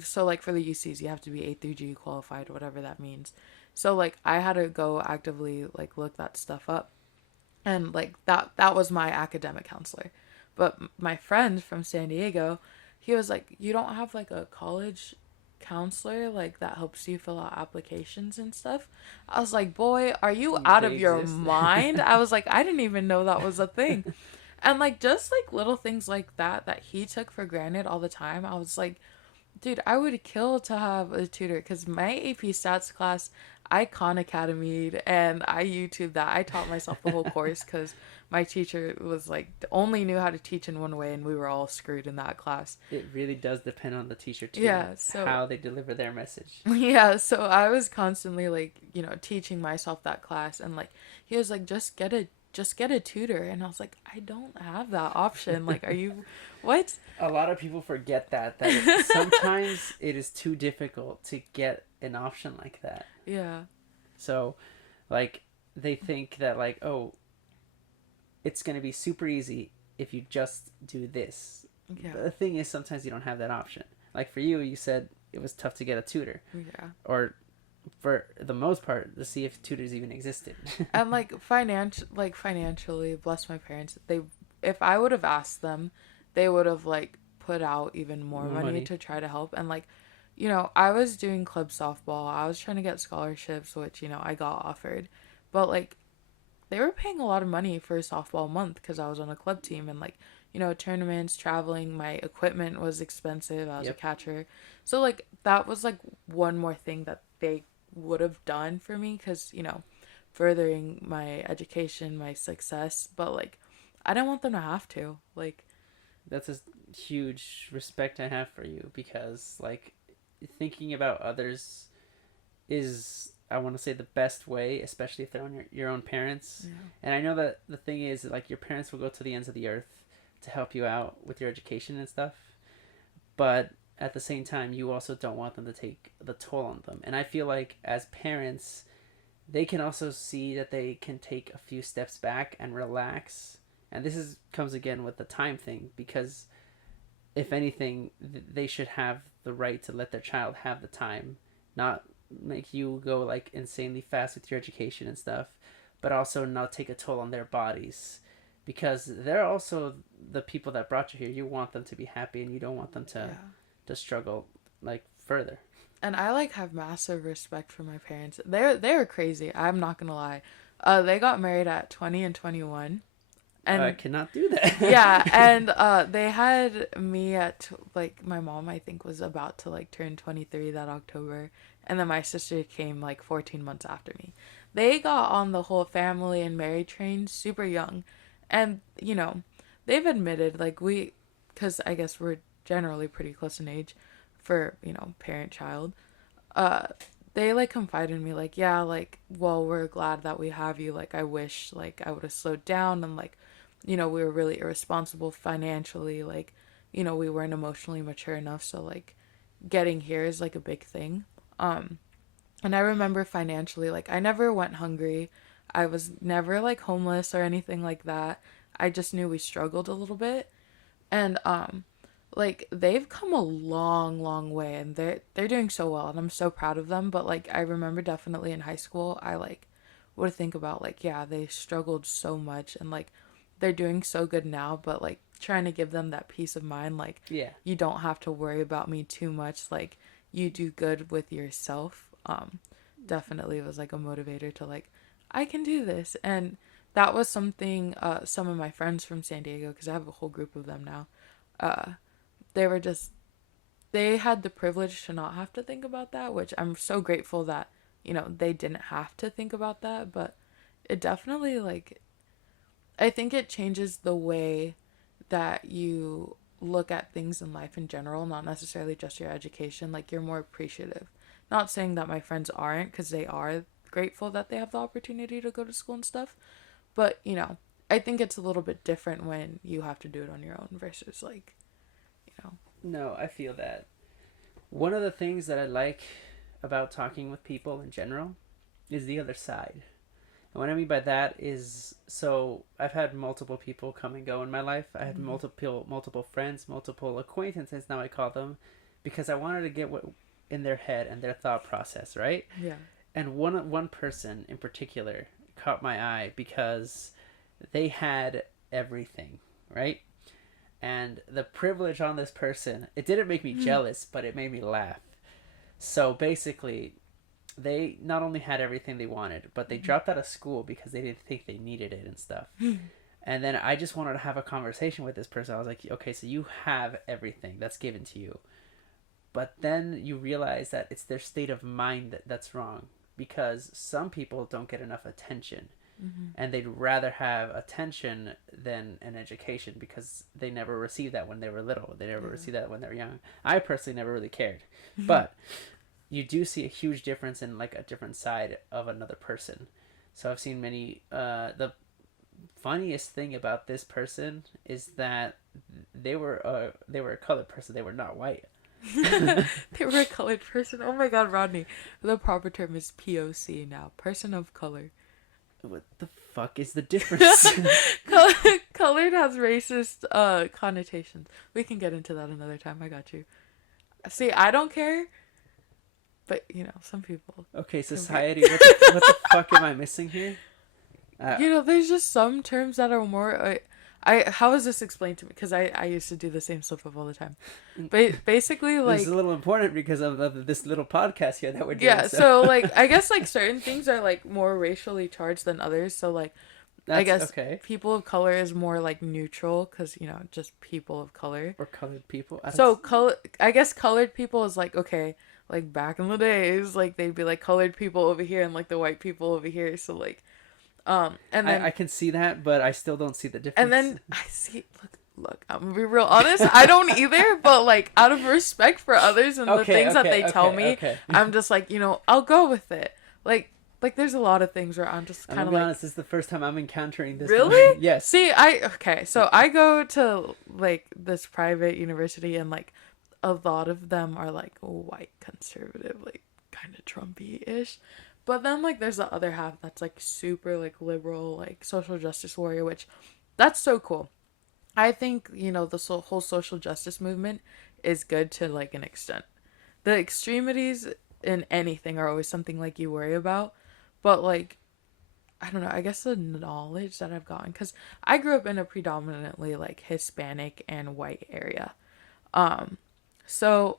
so like for the UCs, you have to be A through G qualified, whatever that means. So like I had to go actively like look that stuff up, and like that was my academic counselor. But my friend from San Diego, he was like, "You don't have like a college counselor like that helps you fill out applications and stuff?" I was like, "Boy, are you out They of your exist. mind?" I was like, "I didn't even know that was a thing." And like just like little things like that he took for granted all the time. I was like, dude, I would kill to have a tutor, because my AP stats class, I Khan Academied and I YouTubed that. I taught myself the whole course because my teacher was like, only knew how to teach in one way, and we were all screwed in that class. It really does depend on the teacher too, Yeah, so how they deliver their message. yeah, so I was constantly like, teaching myself that class, and like he was like, just get a tutor, and I was like, I don't have that option. Like, are you what? A lot of people forget sometimes it is too difficult to get an option like that. Yeah. So, like, they think that, like, oh, it's going to be super easy if you just do this. Yeah. But the thing is, sometimes you don't have that option. Like, for you said it was tough to get a tutor. Yeah. Or, for the most part, to see if tutors even existed. And like financially, bless my parents, if I would have asked them, they would have like put out even more money to try to help. And like, I was doing club softball, I was trying to get scholarships, which I got offered, but like they were paying a lot of money for a softball month because I was on a club team and like, tournaments, traveling, my equipment was expensive. I was a Yep. catcher. So like that was like one more thing that they would have done for me because, furthering my education, my success, but like I didn't want them to have to. Like, That's a huge respect I have for you, because like thinking about others is, I want to say, the best way, especially if they're on your own parents. yeah. And I know that the thing is, like, your parents will go to the ends of the earth to help you out with your education and stuff, but at the same time you also don't want them to take the toll on them. And I feel like as parents, they can also see that they can take a few steps back and relax. And this is comes again with the time thing, because if anything, they should have the right to let their child have the time, not make you go like insanely fast with your education and stuff, but also not take a toll on their bodies, because they're also the people that brought you here. You want them to be happy, and you don't want them to Yeah. struggle like further. And I like have massive respect for my parents. They're crazy. I'm not gonna lie. They got married at 20 and 21, I and cannot do that. yeah, and they had me at like my mom I think was about to like turn 23 that October, and then my sister came like 14 months after me. They got on the whole family and married train super young, and they've admitted like because I guess we're generally pretty close in age for parent child. uh they like confided in me like, yeah, like, well, we're glad that we have you, like I wish like I would have slowed down, and like we were really irresponsible financially, like we weren't emotionally mature enough, so like getting here is like a big thing. And I remember financially, like I never went hungry, I was never like homeless or anything like that. I just knew we struggled a little bit. And like they've come a long long way, and they're doing so well, and I'm so proud of them. But like I remember definitely in high school I like would think about like, yeah, they struggled so much, and like they're doing so good now, but like trying to give them that peace of mind, like Yeah. you don't have to worry about me too much, like you do good with yourself. Definitely was like a motivator to like, I can do this. And that was something some of my friends from San Diego, because I have a whole group of them now, uh they were just, they had the privilege to not have to think about that, which I'm so grateful that they didn't have to think about that. But it definitely like, I think it changes the way that you look at things in life in general, not necessarily just your education. Like you're more appreciative. Not saying that my friends aren't, because they are grateful that they have the opportunity to go to school and stuff. But I think it's a little bit different when you have to do it on your own versus like, you know. No, I feel that. One of the things that I like about talking with people in general is the other side. And what I mean by that is, so I've had multiple people come and go in my life. I had Mm-hmm. multiple friends, multiple acquaintances, now I call them, because I wanted to get what in their head and their thought process, right? Yeah. And one person in particular caught my eye because they had everything, right? And the privilege on this person, it didn't make me jealous, but it made me laugh. So basically, they not only had everything they wanted, but they dropped out of school because they didn't think they needed it and stuff. And then I just wanted to have a conversation with this person. I was like, okay, so you have everything that's given to you. But then you realize that it's their state of mind that's wrong, because some people don't get enough attention. Mm-hmm. And they'd rather have attention than an education, because they never received that when they were little. They never received that when they were young. I personally never really cared. But you do see a huge difference in like a different side of another person. So I've seen many. The funniest thing about this person is that they were a colored person. They were not white. They were a colored person. Oh my god, Rodney. The proper term is POC now. Person of color. What the fuck is the difference? Colored has racist connotations. We can get into that another time. I got you. See, I don't care, but some people. Okay, society. What the fuck am I missing here? There's just some terms that are more. How is this explained to me? Because I used to do the same slip up all the time. But basically, like, this is a little important because of this little podcast here that we're doing. yeah. So like, I guess like certain things are like more racially charged than others. So like, I That's guess okay. people of color is more like neutral because, just people of color. Or colored people. So color, I guess colored people is like, okay, like back in the days, like they'd be like colored people over here and like the white people over here. So like, and I then can see that, but I still don't see the and difference. then I see, look, I'm gonna be real honest. I don't either, but like out of respect for others and the Okay, things that okay, they tell okay, me, okay. I'm just like, I'll go with it. Like there's a lot of things where I'm just I'm kind gonna of be like, honest. This is the first time I'm encountering this. really? Yes. See, okay, so I go to like this private university and like a lot of them are like white conservative, like kind of Trumpy-ish. But then like there's the other half that's like super like liberal, like social justice warrior, which that's so cool. I think, the whole social justice movement is good to like an extent. The extremities in anything are always something like you worry about, but like I don't know, I guess the knowledge that I've gotten cuz I grew up in a predominantly like Hispanic and white area. Um so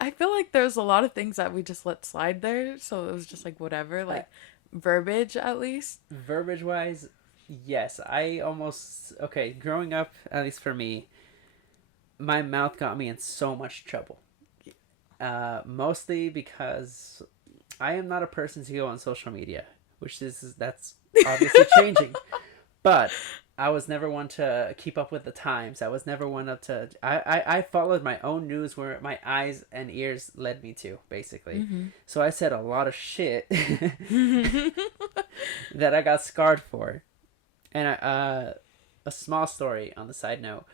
I feel like there's a lot of things that we just let slide there, so it was just like whatever, Uh, like verbiage at least. verbiage wise, yes. I almost okay. Growing up, at least for me, my mouth got me in so much trouble. Mostly because I am not a person to go on social media, which that's obviously changing. But I was never one to keep up with the times. I was never one up to. I followed my own news where my eyes and ears led me to, basically. Mm-hmm. So I said a lot of shit that I got scarred for. And a small story on the side note.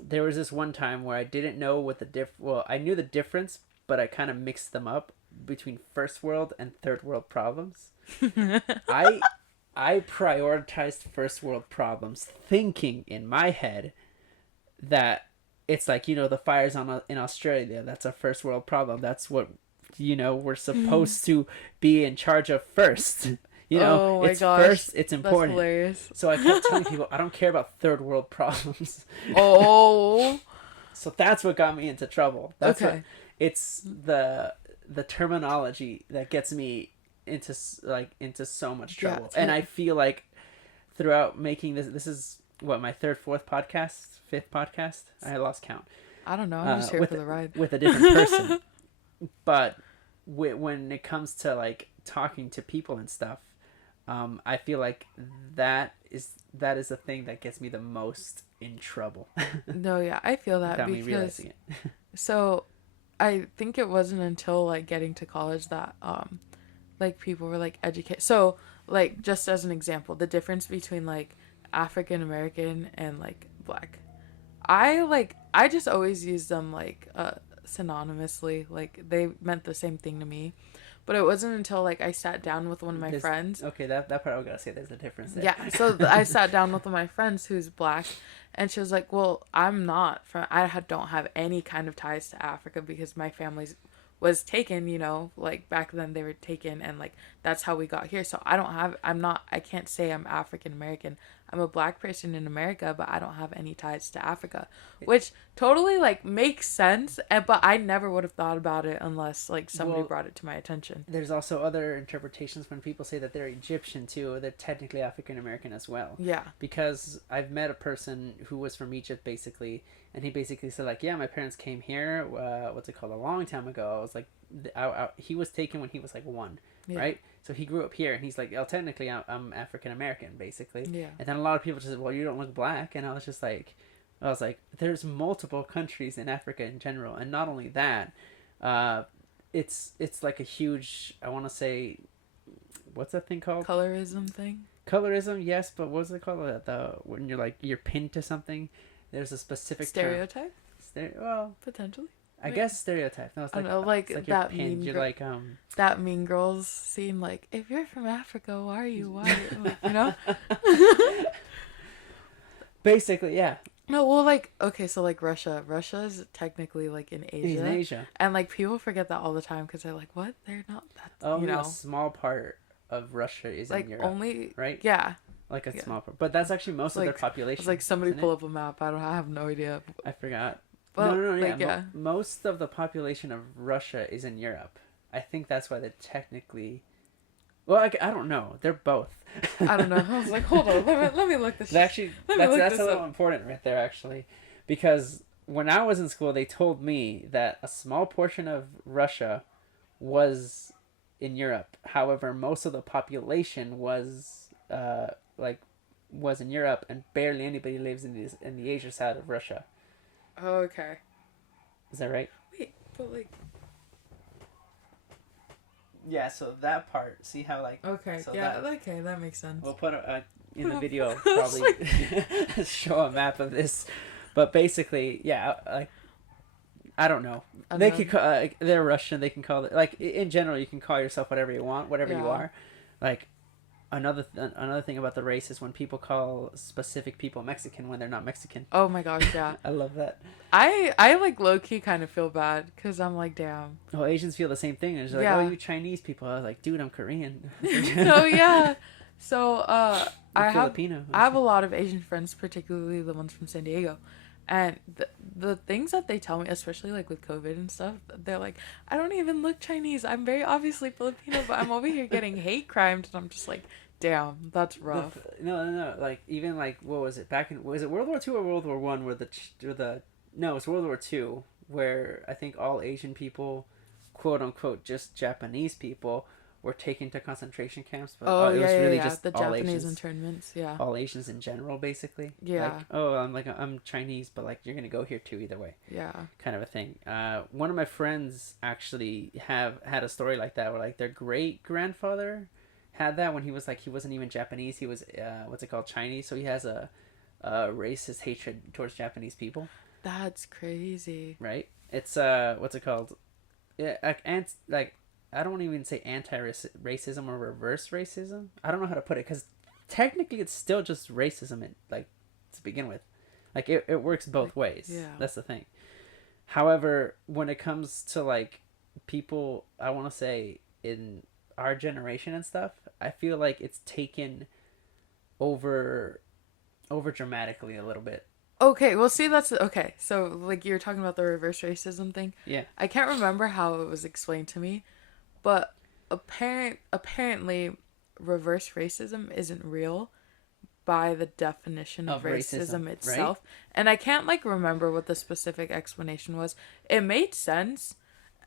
There was this one time where I didn't know what well, I knew the difference, but I kind of mixed them up between first world and third world problems. I I prioritized first world problems, thinking in my head that it's like, the fires in Australia. That's a first world problem. That's what we're supposed to be in charge of first. Oh my It's gosh, first. It's that's important. hilarious. So I kept telling people I don't care about third world problems. Oh, So that's what got me into trouble. That's okay. what it's the terminology that gets me into so much Yeah, trouble. And I feel like throughout making this is what, my third, fourth podcast, fifth podcast. I lost count. I don't know. I'm just here with for the ride. with a different person. But when it comes to like talking to people and stuff, I feel like that is the thing that gets me the most in trouble. No, yeah, I feel that Without me because realizing it. so I think it wasn't until like getting to college that like people were like educate. So like just as an example, the difference between like African American and like black. I just always use them like synonymously, like they meant the same thing to me. But it wasn't until like I sat down with one of my friends. Okay, that part I was gonna say. There's a difference there. Yeah, so I sat down with one of my friends who's black, and she was like, "Well, I'm not from. Don't have any kind of ties to Africa because my family's was taken. Like back then they were taken, and like that's how we got here. So I don't have. I'm not. I can't say I'm African American. I'm a black person in America, but I don't have any ties to Africa, which totally like makes sense. But I never would have thought about it unless like somebody brought it to my attention. There's also other interpretations when people say that they're Egyptian too. They're technically African American as well. Yeah. Because I've met a person who was from Egypt basically, and he basically said like, yeah, my parents came here. What's it called? A long time ago. I was like, he was taken when he was like 1. Yeah. Right? So he grew up here, and he's like, oh, technically, I'm African American, basically. Yeah. And then a lot of people just said, well, you don't look black. And I was like, there's multiple countries in Africa in general. And not only that, it's like a huge, I want to say, what's that thing called? Colorism thing? Colorism, yes, but what's it called? When you're pinned to something, there's a specific stereotype? Well, potentially. I guess stereotype. No, it's like, I don't know, like, it's like that you're pinned. You're like that Mean Girls scene, like, if you're from Africa, why are you white? Like, basically, yeah. No, well, like, okay, so like Russia is technically like in Asia. He's in Asia, and like people forget that all the time because they're like, what? They're not that. Only a small part of Russia is like in Europe, only right? Yeah. Like a small part, but that's actually most of their population. It's like somebody pull up a map. I have no idea. I forgot. Well, no, like, yeah. Most of the population of Russia is in Europe. I think that's why they're technically Well, I don't know. They're both. I don't know. I was like, hold on, let me look this. Actually, Let me look that's this a little up. important right there, actually, because when I was in school, they told me that a small portion of Russia was in Europe. However, most of the population was like was in Europe, and barely anybody lives in the Asia side of Russia. Oh, okay. Is that right? Wait, but like, Yeah. So that part. See how like. okay, So yeah, that okay, that makes sense. we'll put in the video. I'll It's probably like, show a map of this, but basically, yeah. Like I don't know. They another, could call, they're Russian. They can call it like in general. You can call yourself whatever you want, whatever you yeah. are. Like another thing about the race is when people call specific people Mexican when they're not Mexican. Oh my gosh, yeah. I love that. I like low key kind of feel bad because I'm like, damn. Oh, Asians feel the same thing. They're just like, oh, Yeah. you Chinese people. I was like, dude, I'm Korean. No, yeah. So, I'm I have Filipino. I have a lot of Asian friends, particularly the ones from San Diego, and the things that they tell me, especially like with COVID and stuff, they're like, I don't even look Chinese. I'm very obviously Filipino, but I'm over here getting hate crimed, and I'm just like, damn, that's rough. No. Like even like what was it back in? Was it World War II or World War One? Where the no, it's World War Two, where I think all Asian people, quote unquote, just Japanese people, were taken to concentration camps, but Oh it yeah, was yeah, really yeah. just The all Japanese Asians. internments, yeah, All Asians in general, basically. Like, yeah, oh, I'm Chinese, but like you're gonna go here too either way, yeah. kind of a thing. One of my friends actually have had a story like that, where like their great grandfather had that when he was like he wasn't even Japanese, he was what's it called, Chinese. So he has a racist hatred towards Japanese people, That's crazy. right? It's what's it called? Yeah, like I don't even say anti-racism or reverse racism. I don't know how to put it because technically it's still just racism. Like to begin with, like it works both Like, ways. yeah. That's the thing. However, when it comes to like people, I want to say in our generation and stuff, I feel like it's taken over dramatically a little bit. Okay, well, see, that's okay. So, like, you're talking about the reverse racism thing. Yeah. I can't remember how it was explained to me, but apparently, reverse racism isn't real by the definition of Of racism, racism right? itself. And I can't like remember what the specific explanation was. It made sense,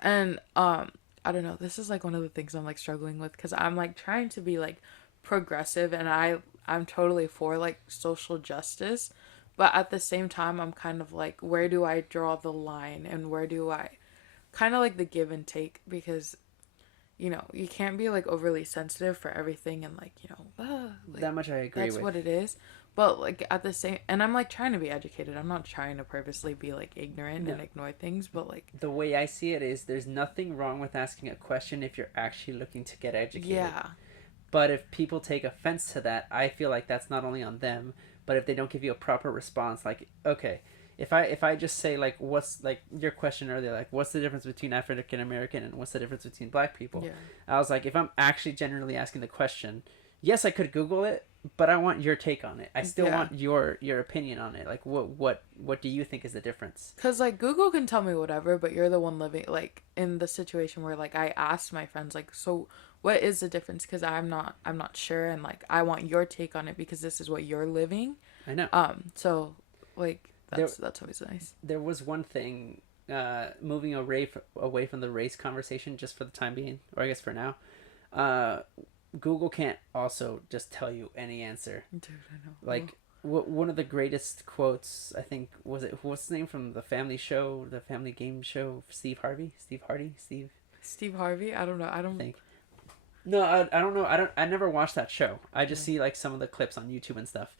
and I don't know. This is like one of the things I'm like struggling with because I'm like trying to be like progressive, and I'm totally for like social justice, but at the same time I'm kind of like, where do I draw the line, and where do I kind of like the give and take, because you can't be like overly sensitive for everything, and like, like That much I agree that's with. what it is. But like at the same, and I'm like trying to be educated. I'm not trying to purposely be like ignorant No. and ignore things, but like, The way I see it is there's nothing wrong with asking a question if you're actually looking to get educated. yeah. But if people take offense to that, I feel like that's not only on them, but if they don't give you a proper response, like, okay, if I just say like what's like your question earlier, like what's the difference between African American and what's the difference between black people? Yeah. I was like, if I'm actually genuinely asking the question, yes, I could Google it, but I want your take on it. I still Yeah. want your opinion on it. Like what do you think is the difference? Cause like Google can tell me whatever, but you're the one living like in the situation where like I asked my friends like, so what is the difference? Cause I'm not sure, and like I want your take on it because this is what you're living. I know. So like There that's always nice. there was one thing, moving away from the race conversation just for the time being, or I guess for now. Uh, Google can't also just tell you any answer. Dude, I know. Like one of the greatest quotes, I think, was it what's his name from the Family Show, the Family Game Show, Steve Harvey, Steve. Steve Harvey. I don't know. I I don't. think. No, I don't know. I never watched that show. I just Yeah. see like some of the clips on YouTube and stuff.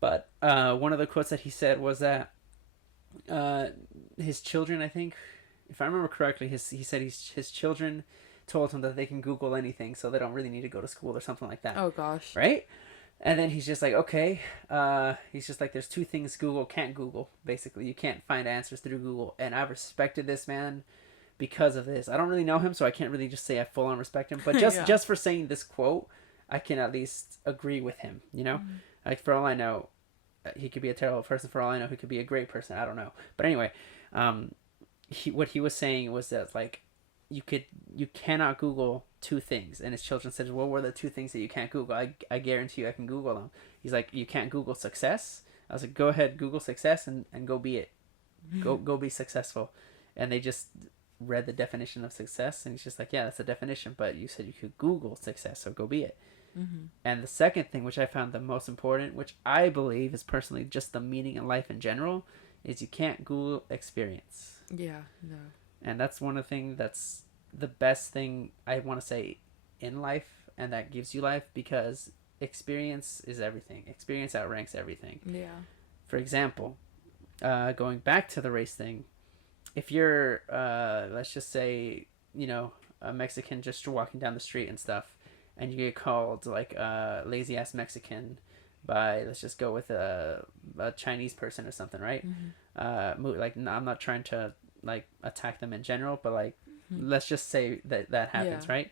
But one of the quotes that he said was that uh, his children, I think, if I remember correctly, he said his children told him that they can Google anything, so they don't really need to go to school or something like that, Oh gosh. right? And then he's just like, okay, he's just like, there's two things Google can't Google. Basically, you can't find answers through Google, and I've respected this man because of this. I don't really know him, so I can't really just say I full on respect him. But just Yeah. just for saying this quote, I can at least agree with him. Like for all I know, he could be a terrible person. For all I know, he could be a great person. I don't know. But anyway, what he was saying was that like you cannot Google two things, and his children said, what were the two things that you can't Google? I guarantee you I can Google them. He's like, you can't Google success. I was like, go ahead, Google success, and go be it. Go be successful. And they just read the definition of success, and he's just like, yeah, that's the definition, but you said you could Google success, so go be it. And the second thing, which I found the most important, which I believe is personally just the meaning in life in general, is you can't Google experience. Yeah, no. And that's one of the things that's the best thing I want to say in life, and that gives you life, because experience is everything. Experience outranks everything. Yeah. For example, going back to the race thing, if you're, let's just say, a Mexican just walking down the street and stuff, and you get called like a lazy ass Mexican by, let's just go with a Chinese person or something, right? Like, no, I'm not trying to like attack them in general, but like, let's just say that happens, right?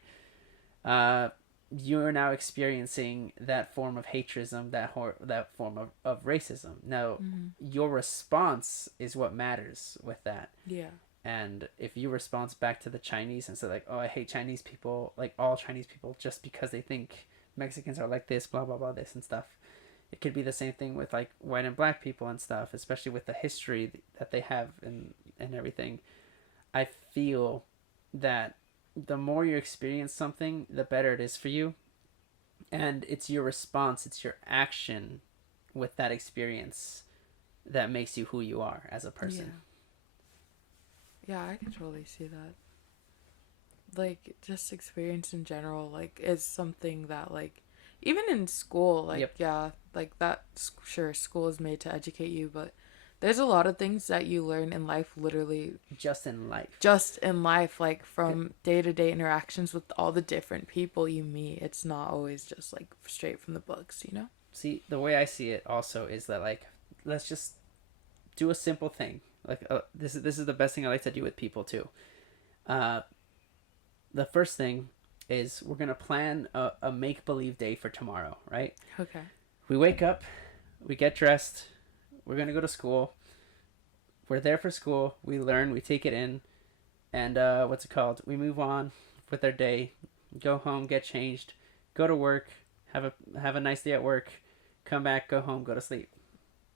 You're now experiencing that form of haterism, that form of racism. Now, your response is what matters with that. Yeah. And if you respond back to the Chinese and say like, oh, I hate Chinese people, like all Chinese people, just because they think Mexicans are like this, blah, blah, blah, this and stuff. It could be the same thing with like white and black people and stuff, especially with the history that they have and everything. I feel that the more you experience something, the better it is for you. And it's your response, it's your action with that experience that makes you who you are as a person. Yeah, I can totally see that. Like, just experience in general, like, is something that, like, even in school, like, yeah, like, that, sure, school is made to educate you, but there's a lot of things that you learn in life, literally. Just in life, like, from day-to-day interactions with all the different people you meet. It's not always just, like, straight from the books, you know? See, the way I see it also is that, like, let's just do a simple thing. Like, this is the best thing I like to do with people too. The first thing is we're gonna plan a make-believe day for tomorrow, right? Okay. We wake up, we get dressed, we're gonna go to school. We're there for school. We learn, we take it in, and we move on with our day. Go home, get changed, go to work, have a nice day at work, come back, go home, go to sleep.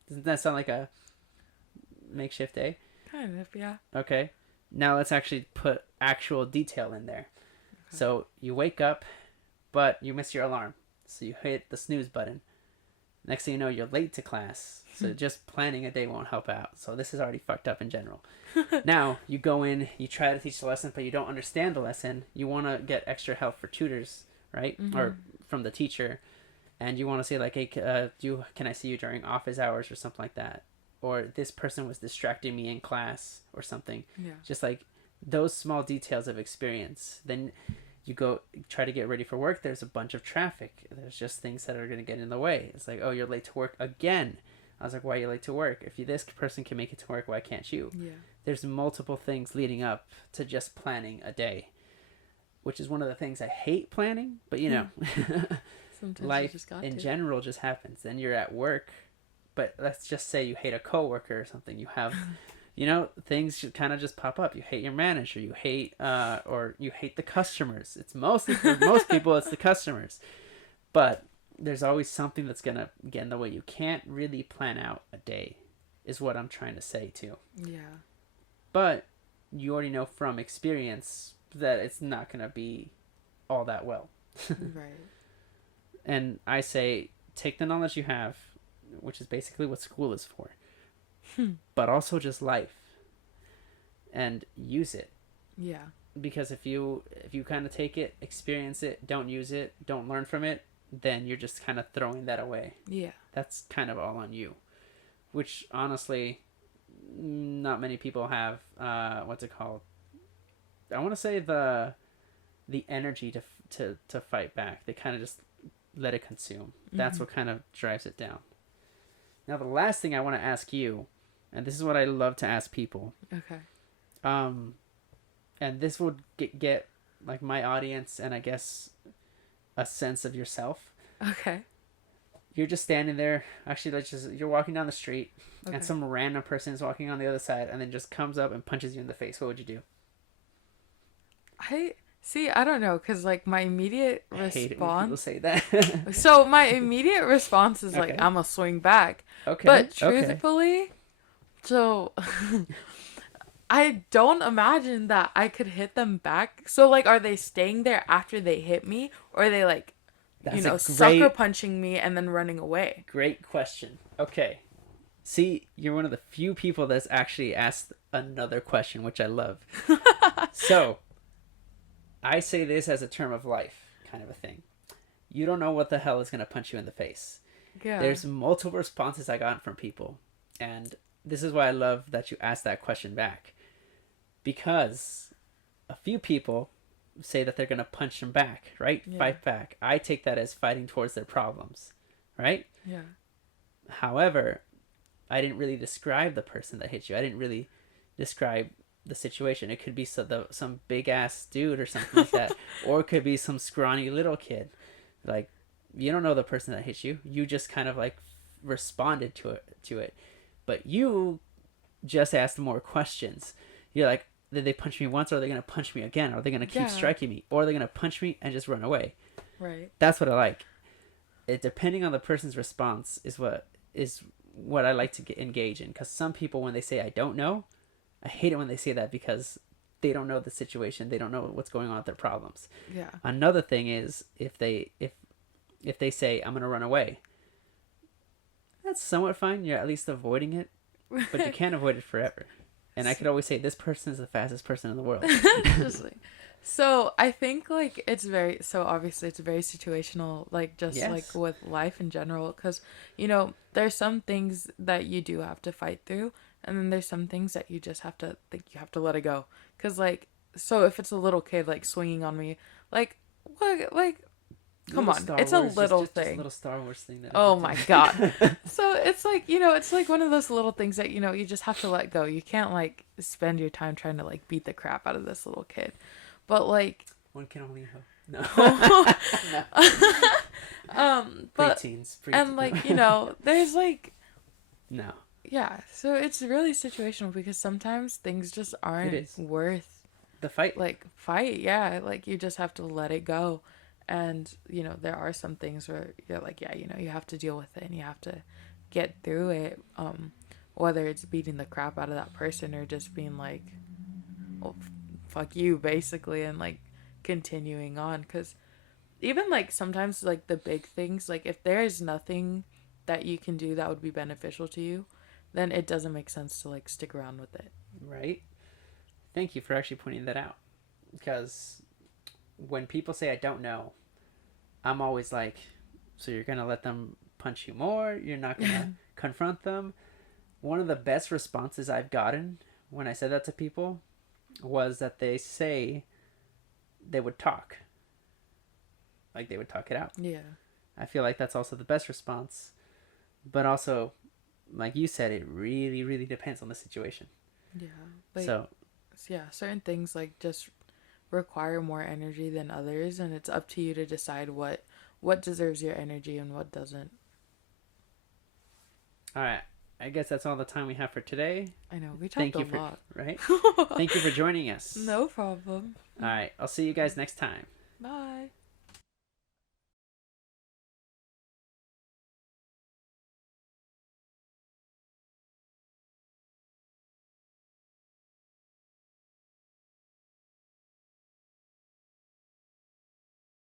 Doesn't that sound like a makeshift day? Kind of, yeah. Okay. Now let's actually put actual detail in there. Okay. So you wake up, but you miss your alarm. So you hit the snooze button. Next thing you know, you're late to class. So just planning a day won't help out. So this is already fucked up in general. Now you go in, you try to teach the lesson, but you don't understand the lesson. You want to get extra help for tutors, right? Or from the teacher. And you want to say like, hey, can I see you during office hours or something like that? Or this person was distracting me in class or something. Yeah. Just like those small details of experience. Then you go try to get ready for work. There's a bunch of traffic. There's just things that are going to get in the way. It's like, oh, you're late to work again. I was like, why are you late to work? If this person can make it to work, why can't you? Yeah. There's multiple things leading up to just planning a day, which is one of the things I hate planning. But, Sometimes life you just got in general just happens. Then you're at work. But let's just say you hate a coworker or something. You have, things should kind of just pop up. You hate your manager. You hate, or you hate the customers. It's mostly for most people, it's the customers. But there's always something that's gonna get in the way. You can't really plan out a day, is what I'm trying to say too. Yeah. But you already know from experience that it's not gonna be all that well. Right. And I say, take the knowledge you have, which is basically what school is for, but also just life, and use it. Yeah. Because if you kind of take it, experience it, don't use it, don't learn from it, then you're just kind of throwing that away. Yeah. That's kind of all on you, which honestly, not many people have. What's it called? I want to say the energy to fight back. They kind of just let it consume. That's what kind of drives it down. Now, the last thing I want to ask you, and this is what I love to ask people. Okay. And this would get like my audience and I guess a sense of yourself. Okay. You're just standing there. Actually, you're walking down the street, okay. And some random person is walking on the other side, and then just comes up and punches you in the face. What would you do? See, I don't know, cause like my immediate I hate it when people response. say that. So my immediate response is like Okay. I'm a swing back, Okay. but Okay. truthfully, so I don't imagine that I could hit them back. So like, are they staying there after they hit me, or are they like, That's a sucker great, punching me and then running away? great question. Okay. See, you're one of the few people that's actually asked another question, which I love. So, I say this as a term of life, kind of a thing. You don't know what the hell is going to punch you in the face. Yeah. There's multiple responses I got from people. And this is why I love that you asked that question back. Because a few people say that they're going to punch them back, right? Yeah. Fight back. I take that as fighting towards their problems, right? Yeah. However, I didn't really describe the person that hit you. I didn't really describe the situation. It could be some big ass dude or something like that, or it could be some scrawny little kid. Like, you don't know the person that hit you. You just kind of like responded to it, but you just asked more questions. You're like, did they punch me once, or are they gonna punch me again? Are they gonna keep Yeah. striking me, or are they gonna punch me and just run away? Right. That's what I like. It depending on the person's response is what I like to engage in. Because some people, when they say I don't know, I hate it when they say that because they don't know the situation. They don't know what's going on with their problems. Yeah. Another thing is if they say I'm gonna run away, that's somewhat fine. You're at least avoiding it, but you can't avoid it forever. And I could always say this person is the fastest person in the world. Just like, so I think like it's very, so obviously it's very situational, like just Yes. like with life in general, because there's some things that you do have to fight through, and then there's some things that you just have to think you have to let it go, because like, so if it's a little kid like swinging on me, like what, like come Little on, Star it's Wars, a little just a thing. little Star Wars thing that I Oh did my today. God. So it's like, it's like one of those little things that, you just have to let go. You can't like spend your time trying to like beat the crap out of this little kid. But like, One can only hope. No. but, Preteens. and like, there's like, No. yeah. So it's really situational because sometimes things just It aren't is. worth The fight. like fight. Yeah. Like you just have to let it go. And, there are some things where you're like, yeah, you have to deal with it and you have to get through it. Whether it's beating the crap out of that person or just being like, well, fuck you, basically, and like continuing on. Because even like sometimes, like the big things, like if there is nothing that you can do that would be beneficial to you, then it doesn't make sense to like stick around with it. Right? Thank you for actually pointing that out. Because when people say I don't know, I'm always like, so you're going to let them punch you more? You're not going to confront them? One of the best responses I've gotten when I said that to people was that they say they would talk. Like they would talk it out. Yeah. I feel like that's also the best response. But also, like you said, it really, really depends on the situation. Yeah. Like, So, yeah, certain things like just require more energy than others, and it's up to you to decide what deserves your energy and what doesn't. all right. I guess that's all the time we have for today. I know we Thank talked you a lot. Right? Thank you for joining us. No problem. All right. I'll see you guys next time. Bye.